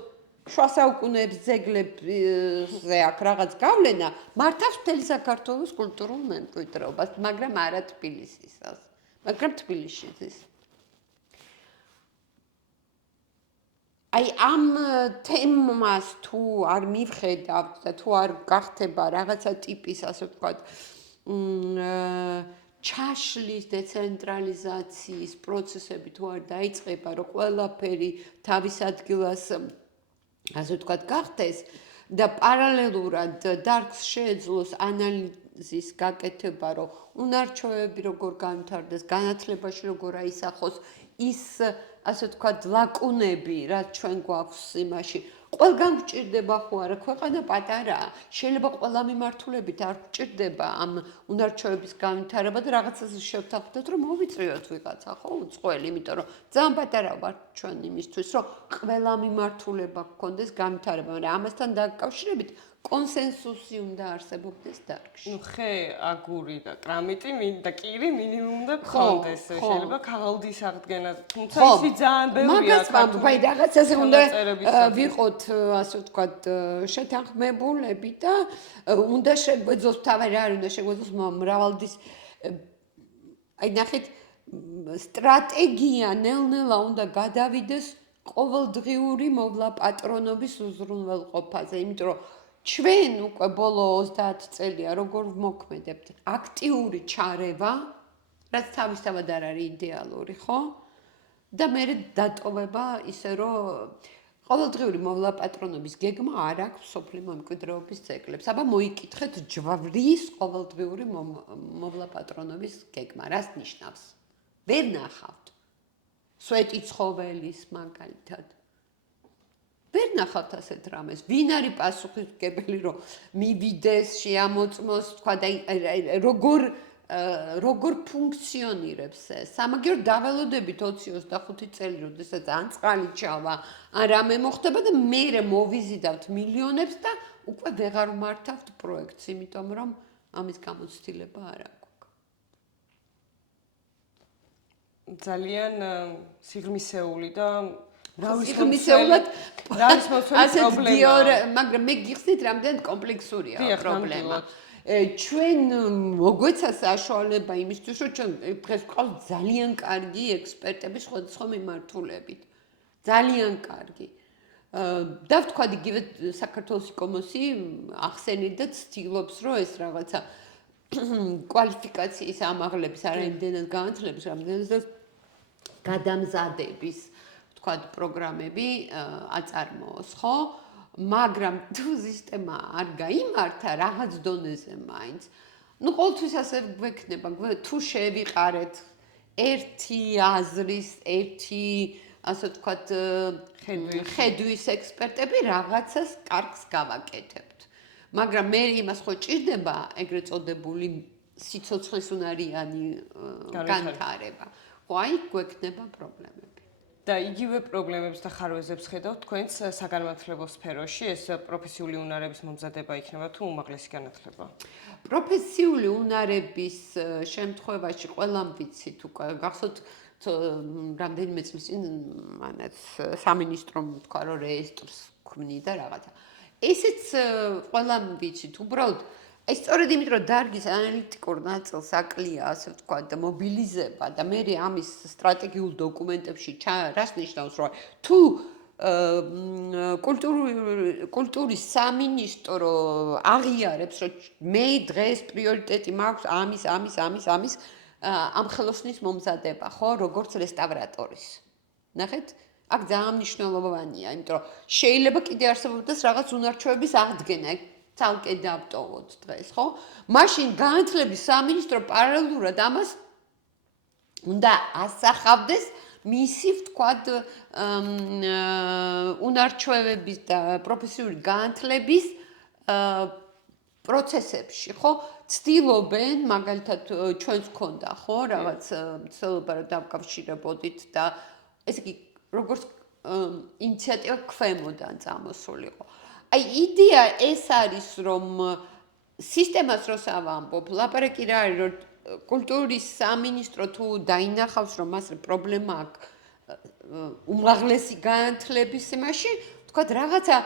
შუა საუკუნეების ძეგლებზე აქ რაღაც გავლენა, მართავს მთელი საქართველოს კულტურულ მემკვიდრეობას, მაგრამ არა თბილისისას, მაგრამ თბილისშიც. აი ამ თემას თუ არ მივხედავთ და თუ არ გახდება რაღაცა ტიპის, ასე ვთქვათ, ჩაშლის დეცენტრალიზაციის პროცესები თუ არ დაიწყება, რომ ყველაფერი თავის ადგილას, ასე ვთქვათ, გახდეს და პარალელურად დარგს შეეძლოს ანალიზის გაკეთება, რომ უნარჩვევები როგორ განვითარდეს, განათლებაში როგორ აისახოს ის, ასე ვთქვათ, ლაკუნები, რაც ჩვენ გვაქვს იმაში. ყველგან გვჭირდება ხო არა, ქვეყანა პატარაა. შეიძლება ყველა მიმართულებით არ გვჭირდება ამ უნარჩვევების განვითარება და რაღაცაზე შევთანხმდეთ, რომ მოვიწვიოთ ვიღაცა, ხო, უწყოელი, იმიტომ რომ ძალიან პატარა ვართ ჩვენ იმისთვის, რომ ყველა მიმართულება გქონდეს განვითარება, მაგრამ ამასთან დაკავშირებით კონსენსუსი უნდა არსებობდეს დარგში. ნუ ხე, აგური და კრამიტი და კირი მინიმუმ და გქონდეს. შეიძლება ქაღალდის აღდგენა, თუმცა ისი ძალიან ბევრია. მაგას ვამბობ, რაღაცაზე უნდა ვიყოთ, ასე ვთქვათ, შეთანხმებულები და უნდა შეგვეძლოს თავი რა არის, უნდა შეგვეძლოს მრავალდის აი ნახეთ, სტრატეგია ნელ-ნელა უნდა გადავიდეს ყოველდღიური მოვლა პატრონობის უზრუნველყოფაზე, იმიტომ რომ ჩვენ უკვე ბოლო 30 წელია როგორ მოქმედებთ აქტიური ჩარევა, რაც თავისთავად არ არის იდეალური, ხო? და მე დატოვება ისე რომ ყოველდღიური მოვლა პატრონობის გეგმა არ აქვს სოფლის მემკვიდრეობის ძეგლებს. აბა მოიკითხეთ ჯვრის ყოველდღიური მოვლა პატრონობის გეგმა, რას ნიშნავს? ვერ ნახავთ. სვეტი ცხოველის მაგალითად. ვერ ნახავთ ასეთ რამეს. ვინ არის პასუხისმგებელი, რომ მივიდეს, შეამოწმოს, თქვა და როგორ ფუნქციონირებს ეს? სამაგერო დაველოდებით 20-25 წელი, როდესაც ან წყალი ჩავა, ან რამე მოხდება და მე მოვიზიდავთ მილიონებს და უკვე ვეღარ მართავთ პროექტს, იმიტომ რომ ამის გამოცდილება არ აქვს. ძალიან სიღრმისეული და სიღრმისეულად ასეთ პრობლემა. მაგრამ მე გიხსნით რამდენად კომპლექსურია პრობლემა. ჩვენ მოგვეცა საშუალება იმისთვის, რომ ჩვენ დღეს გვყავს ძალიან კარგი ექსპერტები სხვადასხვა მიმართულებით. ძალიან კარგი. და ვთქვათ, იგივე საქართველოს იკომოსი ახსენით და ცდილობს, რომ ეს რაღაცა კვალიფიკაციის ამაღლების, არა იმდენად განათლების, რამდენად გადამზადების, ვთქვათ, პროგრამები აწარმოოს, ხო? მაგრამ თუ სისტემა არ გაიმართა რაღაც დონეზე მაინც, ну ყოველთვის ასე გვექნება, თუ შევიყარეთ ერთი აზრის, ერთი, ასე ვთქვათ, ხედვის ექსპერტები რაღაცას კარგს გავაკეთებთ. მაგრამ მე იმას ხო ჭირდება ეგრეთ წოდებული სიცოცხლისუნარიანი განვითარება. ხო, აი გვექნება პრობლემები. და იგივე პრობლემებს და ხარვეზებს ხედავთ თქვენს საგანმანათლებლო სფეროში, ეს პროფესიული უნარების მომზადება იქნება თუ უმაღლესი განათლება? პროფესიული უნარების შემთხვევაში ყველამ ვიცით უკვე, გახსოვთ რამდენიმე წლის წინ მანაც სამინისტრომ თქვა, რომ რეესტრს ქმნიდა რაღაცა. ესეც ყველამ ვიცით, უბრალოდ ეს სწორედ იმიტომ რომ დარგის ანალიტიკურ ნაწილს აკლია, ასე ვთქვათ, მობილიზება და მე ამის სტრატეგიულ დოკუმენტებში რას ნიშნავს, რომ თუ კულტურის სამინისტრო აღიარებს, რომ მე დღეს პრიორიტეტი მაქვს ამის ამ ხელოსნის მომზადება, ხო, როგორც რესტავრატორის. ნახეთ, აქ ძალიან მნიშვნელოვანია, იმიტომ რომ შეიძლება კიდე არსებობდეს რაღაც უნარჩვევების აღდგენა, ცალკე დავტოვოთ დღეს, ხო? მაშინ განათლების სამინისტრო პარალელურად ამას უნდა ასახავდეს მისი, ვთქვათ, უნარჩვევების და პროფესიული განათლების პროცესებში, ხო? ცდილობენ, მაგალითად, ჩვენს გქონდა, ხო, რაღაც ცდილობა რომ დავკავშირებოდით და ესე იგი, როგორც ინიციატივა ქვემოდან წამოსულიყო. აი იდეა ეს არის, რომ სისტემას როცა ვამბობ, ლაპარაკი რა არის, რომ კულტურის სამინისტრო თუ დაინახავს, რომ მას პრობლემა აქვს უმაღლესი განათლების იმაში, თქვათ რაღაცა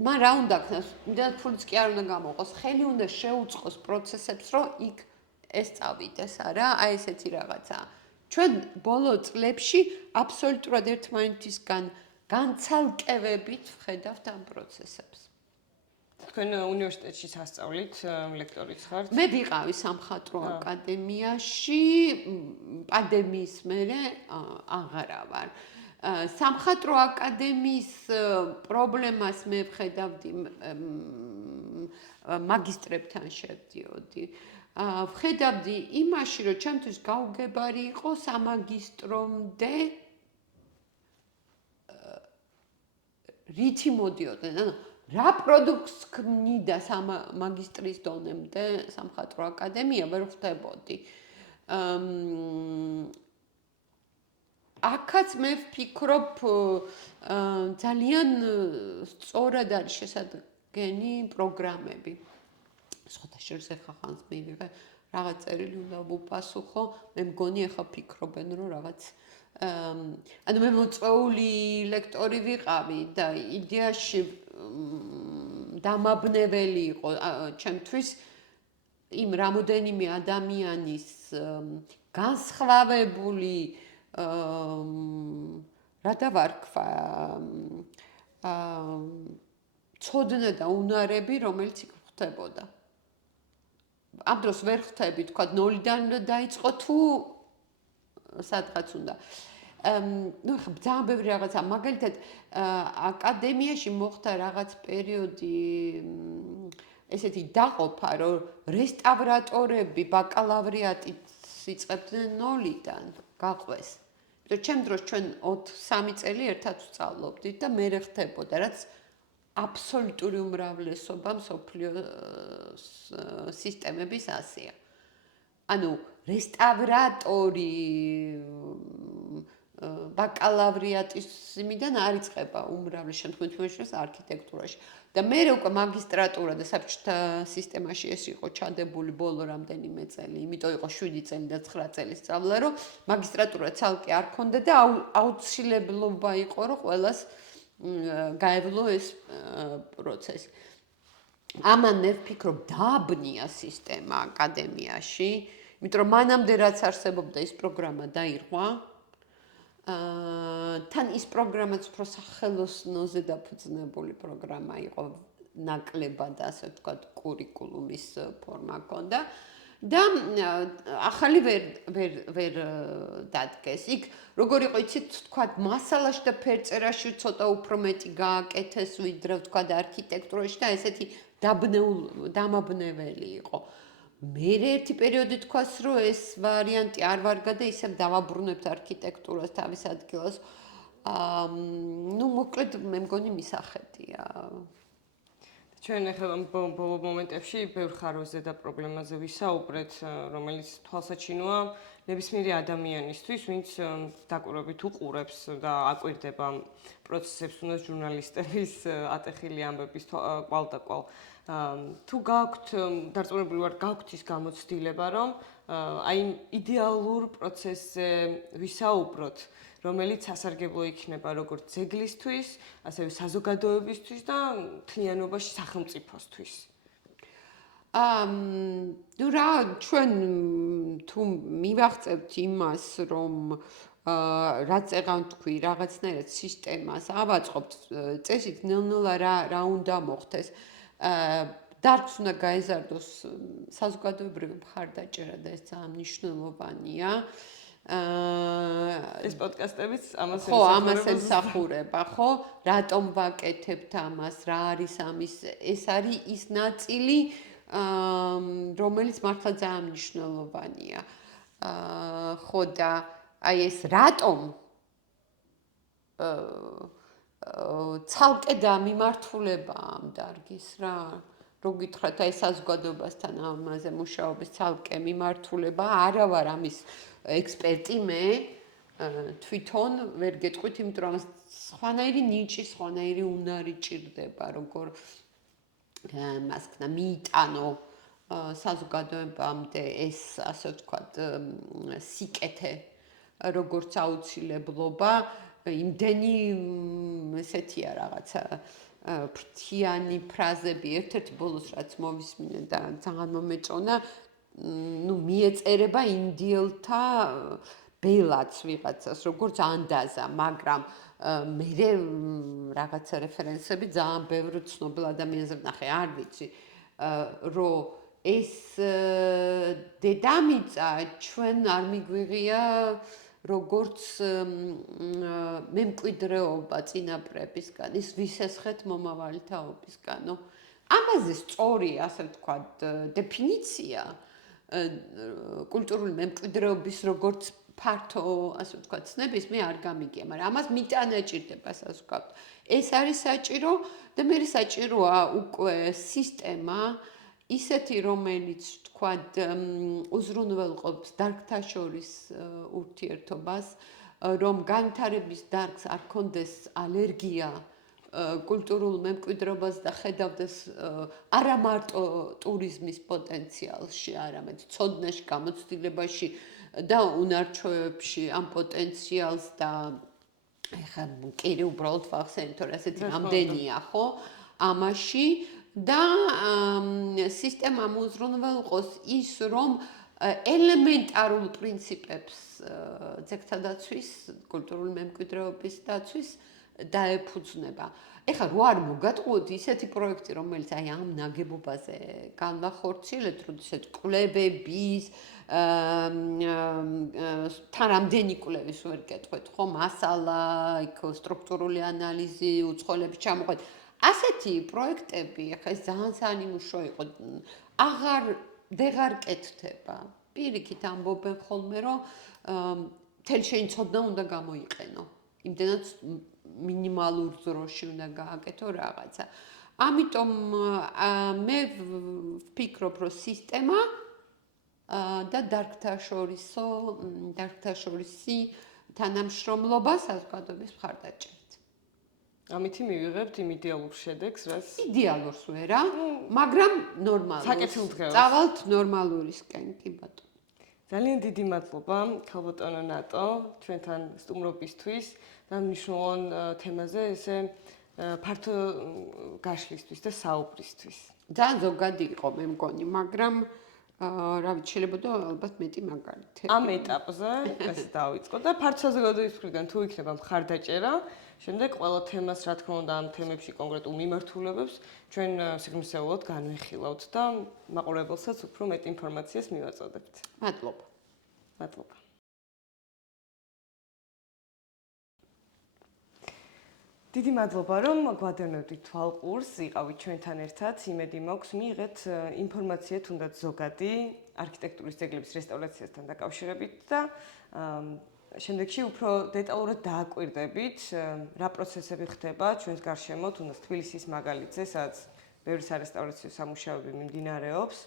მან რა უნდა ქნას, იმდენად ფულიც კი არ უნდა გამოყოს, ხელი უნდა შეუწყოს პროცესებს, რომ იქ ეს წავიდეს, არა? აი ესეთი რაღაცა. ჩვენ ბოლო წლებში აბსოლუტურად ერთმანეთისგან განცალკევებით ვხედავთ ამ პროცესებს. თქვენ უნივერსიტეტში სასწავლით ლექტორიც ხართ? მე ვიყავი სამხატვრო აკადემიაში, პანდემიის მერე აღარა ვარ. სამხატვრო აკადემიის პრობლემას მე ვხედავდი მაგისტრებთან შევდიოდი. ვხედავდი იმაში, რომ ჩემთვის გაუგებარი იყო სამაგისტრომდე რითი მოდიოდნენ. ანუ რა პროდუქტს ქმნიდა მაგისტრის დონემდე სამხატვრო აკადემია ვერ ხვდებოდი. აქაც მე ვფიქრობ ძალიან სწორად არის შესადგენი პროგრამები. სხვათა შორის ახლა ხანს მივიღე რაღაც წერილი უნდა ვუპასუხო, მე მგონი ახლა ფიქრობენ რომ რაღაც ანუ მე მოწვეული ლექტორი ვიყავი და იდეაში დამაბნეველი იყო ჩემთვის იმ რამოდენიმე ადამიანის განსხვავებული რა დავარქვა ცოდნა და უნარები, რომელიც იქ ხდებოდა. ამ დროს ვერ ხვდები, თქვა 0-დან დაიწყო თუ სადღაც უნდა. ნუ ხა ძალიან ბევრი რაღაცა, მაგალითად აკადემიაში მოხდა რაღაც პერიოდი ესეთი დაყოფა, რომ რესტავრატორები ბაკალავრიატის იწყებდნენ 0-დან, გაყვეს. იმიტომ ჩემ დროს ჩვენ 3 წელი ერთად ვსწავლობდით და მე ხდებოდა, რაც აბსოლუტური უმრავლესობა მსოფლიო სისტემების ასეა. ანუ რესტავრატორი ბაკალავრიატის იმიდან არ იწყება უმრავლეს შემთხვევაში არქიტექტურაში. და მე უკვე მაგისტრატურა და საბჭოთა სისტემაში ეს იყო ჩადებული ბოლო რამდენიმე წელი, იმიტომ იყო 7 წელი და 9 წელი სწავლა, რომ მაგისტრატურა ცალკე არ ქონდა და აუცილებლობა იყო, რომ ყველას გაევლო ეს პროცესი. ამან მე ვფიქრობ დააბნია სისტემა აკადემიაში, იმიტომ რომ მანამდე რაც არსებობდა ის პროგრამა დაირღვა. თან ის პროგრამაც უფრო სახელოსნოზე დაფუძნებული პროგრამა იყო, ნაკლებად ასე ვთქვათ, კურიკულუმის ფორმა ჰქონდა და ახალი ვერ დადგეს. იქ როგორ იყო იცით, ვთქვათ, მასალაში და ფერწერაში ცოტა უფრო მეტი გააკეთეს, ვიდრე ვთქვათ არქიტექტურაში და ესეთი დამაბნეველი იყო. მე ერთი პერიოდი თქვას, რომ ეს ვარიანტი არ ვარგა და ისევ დავაბრუნებთ არქიტექტურას თავის ადგილას. ნუ მოკლედ მე მგონი მისახედია. ჩვენ ახლა ბოლო მომენტებში ბევრ ხარვაზე და პრობლემაზე ვისაუბრეთ, რომელიც თვალსაჩინოა ნებისმიერი ადამიანისთვის, ვინც დაკვირვებით უყურებს და აკვირდება პროცესებს, თუნდაც ჟურნალისტების ატეხილი ამბების კვალდაკვალ. თუ გაქვთ დარწმუნებული ვარ, გაქვთ ის გამოცდილება, რომ აი იდეალურ პროცესზე ვისაუბროთ, რომელიც სასარგებლო იქნება როგორც ძეგლისთვის, ასევე საზოგადოებისთვის და მთლიანობაში სახელმწიფოსთვის. ნუ რა ჩვენ თუ მივახცევთ იმას, რომ რაც ეღან თქვი რაღაცნაირად სისტემას ავაწყობთ, წესით ნელ-ნელა რა უნდა მოხდეს. დარგს უნდა გაეზარდოს საზოგადოებრივი მხარდაჭერა და ეს ძალიან მნიშვნელოვანია. ეს პოდკასტებიც ამას ემსახურება, ხო? რატომ ვაკეთებთ ამას? რა არის ამის? ეს არის ის ნაწილი, რომელიც მართლა ძალიან მნიშვნელოვანია. ხო და აი ეს რატომ ცალკე დამიმართულება ამ დარგის რა. რო გითხრათ აი საზოგადოებასთან ამაზე მუშაობის ცალკე მიმართულება, არა ვარ ამის ექსპერტი მე თვითონ ვერ გეტყვით, იმიტომ რომ სხვანაირი ნიჭი, სხვანაირი უნარი ჭირდება, როგორ მას ქნა მიიტანო საზოგადოებამდე ეს, ასე ვთქვათ, სიკეთე, როგორც აუცილებლობა, იმდენი ესეთია რაღაცა ფრთიანი ფრაზები, ერთ-ერთი ბოლოს რაც მოვისმინე და ძალიან მომეწონა, მიეწერება ინდიელთა ბელაც ვიღაცას, როგორც ანდაზა, მაგრამ მე რაღაცა რეფერენსები ძალიან ბევრ ცნობილ ადამიანზე ვნახე, არ ვიცი, რომ ეს დედამიწა ჩვენ არ მიგვიღია როგორც მემკვიდრეობა წინაპრებისგან, ის ვისესხეთ მომავალი თაობისგან. ამაზე სწორი, ასე ვთქვათ, დეფინიცია კულტურული მემკვიდრეობის როგორც ფართო, ასე ვთქვათ, ცნების მე არ გამიგია, მაგრამ ამას მიტანა ჭირდება, ასე ვთქვათ. ეს არის საჭირო და მე საჭიროა უკვე სისტემა ისეთი, რომელიც ვთქვათ, უზრუნველყოფს დარგთა შორის ურთიერთობას, რომ განვითარების დარგს არ ქონდეს ალერგია კულტურულ მემკვიდრეობას და ხედავდეს არა მარტო ტურიზმის პოტენციალში, არამედ ცოდნაში, გამოცდილებაში და უნარჩვევებში ამ პოტენციალს და ეხლა კიდე უბრალოდ ვახსენეთ, რომ ასეთი რამდენია, ხო? ამაში და სისტემამ უზრუნველყოს ის, რომ ელემენტარულ პრინციპებს ძეგლთა დაცვის, კულტურული მემკვიდრეობის დაცვის დაეფუძნება. ეხლა რო არ მოგატყუოთ ისეთი პროექტი, რომელიც აი ამ ნაგებობაზე განვახორციელეთ, როდესაც კვლევების თან რამდენი კვლევის ვერ გეტყვით, ხო, მასალა, იქ სტრუქტურული ანალიზი, უცხოელების ჩამოყვეთ. ასეთი პროექტები, ეხლა ეს ძალიან საინიმუშო იყო, ვეღარ კეთდება. პირიქით ამბობენ ხოლმე, რომ მთელი შენი ცოდნა უნდა გამოიყენო. იმდენად მინიმალურ დროში უნდა გააკეთო რაღაცა. ამიტომ მე ვფიქრობ, რომ სისტემა და დარგთა შორისი თანამშრომლობა საზოგადოების მხარდაჭერით. ამითი მივიღებთ იმ იდეალურ შედეგს, რაც იდეალურს ვერა, მაგრამ ნორმალურს. საკეთილდღეოს. წავალთ ნორმალურისკენ, კი ბატონო. ძალიან დიდი მადლობა, ქალბატონო ნატო, ჩვენთან სტუმრობისთვის და მნიშვნელოვან თემაზე ესე ფართო გაშლისთვის და საუბრისთვის. ძალიან ზოგადი იყო მე მგონი, მაგრამ რა ვიცი, შეიძლება ალბათ მეტი მაგალითი. ამ ეტაპზე ეს დავიწყო და ფართო საზოგადოების მხრიდან თუ იქნება მხარდაჭერა, შემდეგ ყველა თემას, რა თქმა უნდა, ამ თემებში კონკრეტულ მიმართულებებს ჩვენ სიგნალისეულად განვიხილავთ და მაყურებელსაც უფრო მეტ ინფორმაციას მივაწოდებთ. მადლობა. მადლობა. დიდი მადლობა, რომ გვადევნებდით თვალყურს, იყავით ჩვენთან ერთად. იმედი მაქვს, მიიღეთ ინფორმაცია თუნდაც ზოგადი არქიტექტურის ძეგლების რესტავრაციასთან დაკავშირებით და შემდეგში უფრო დეტალურად დააკვირდებით, რა პროცესები ხდება ჩვენს გარშემო, თუნდაც თბილისის მაგალითზე, სადაც ბევრი სარესტავრაციო სამუშაოები მიმდინარეობს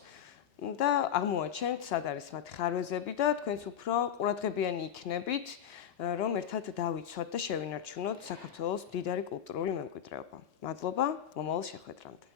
და აღმოაჩენთ, სად არის მათი ხარვეზები და თქვენც უფრო ყურადღებიანი იქნებით, რომ ერთად დავიცვათ და შევინარჩუნოთ საქართველოს მდიდარი კულტურული მემკვიდრეობა. მადლობა, მომავალ შეხვედრამდე.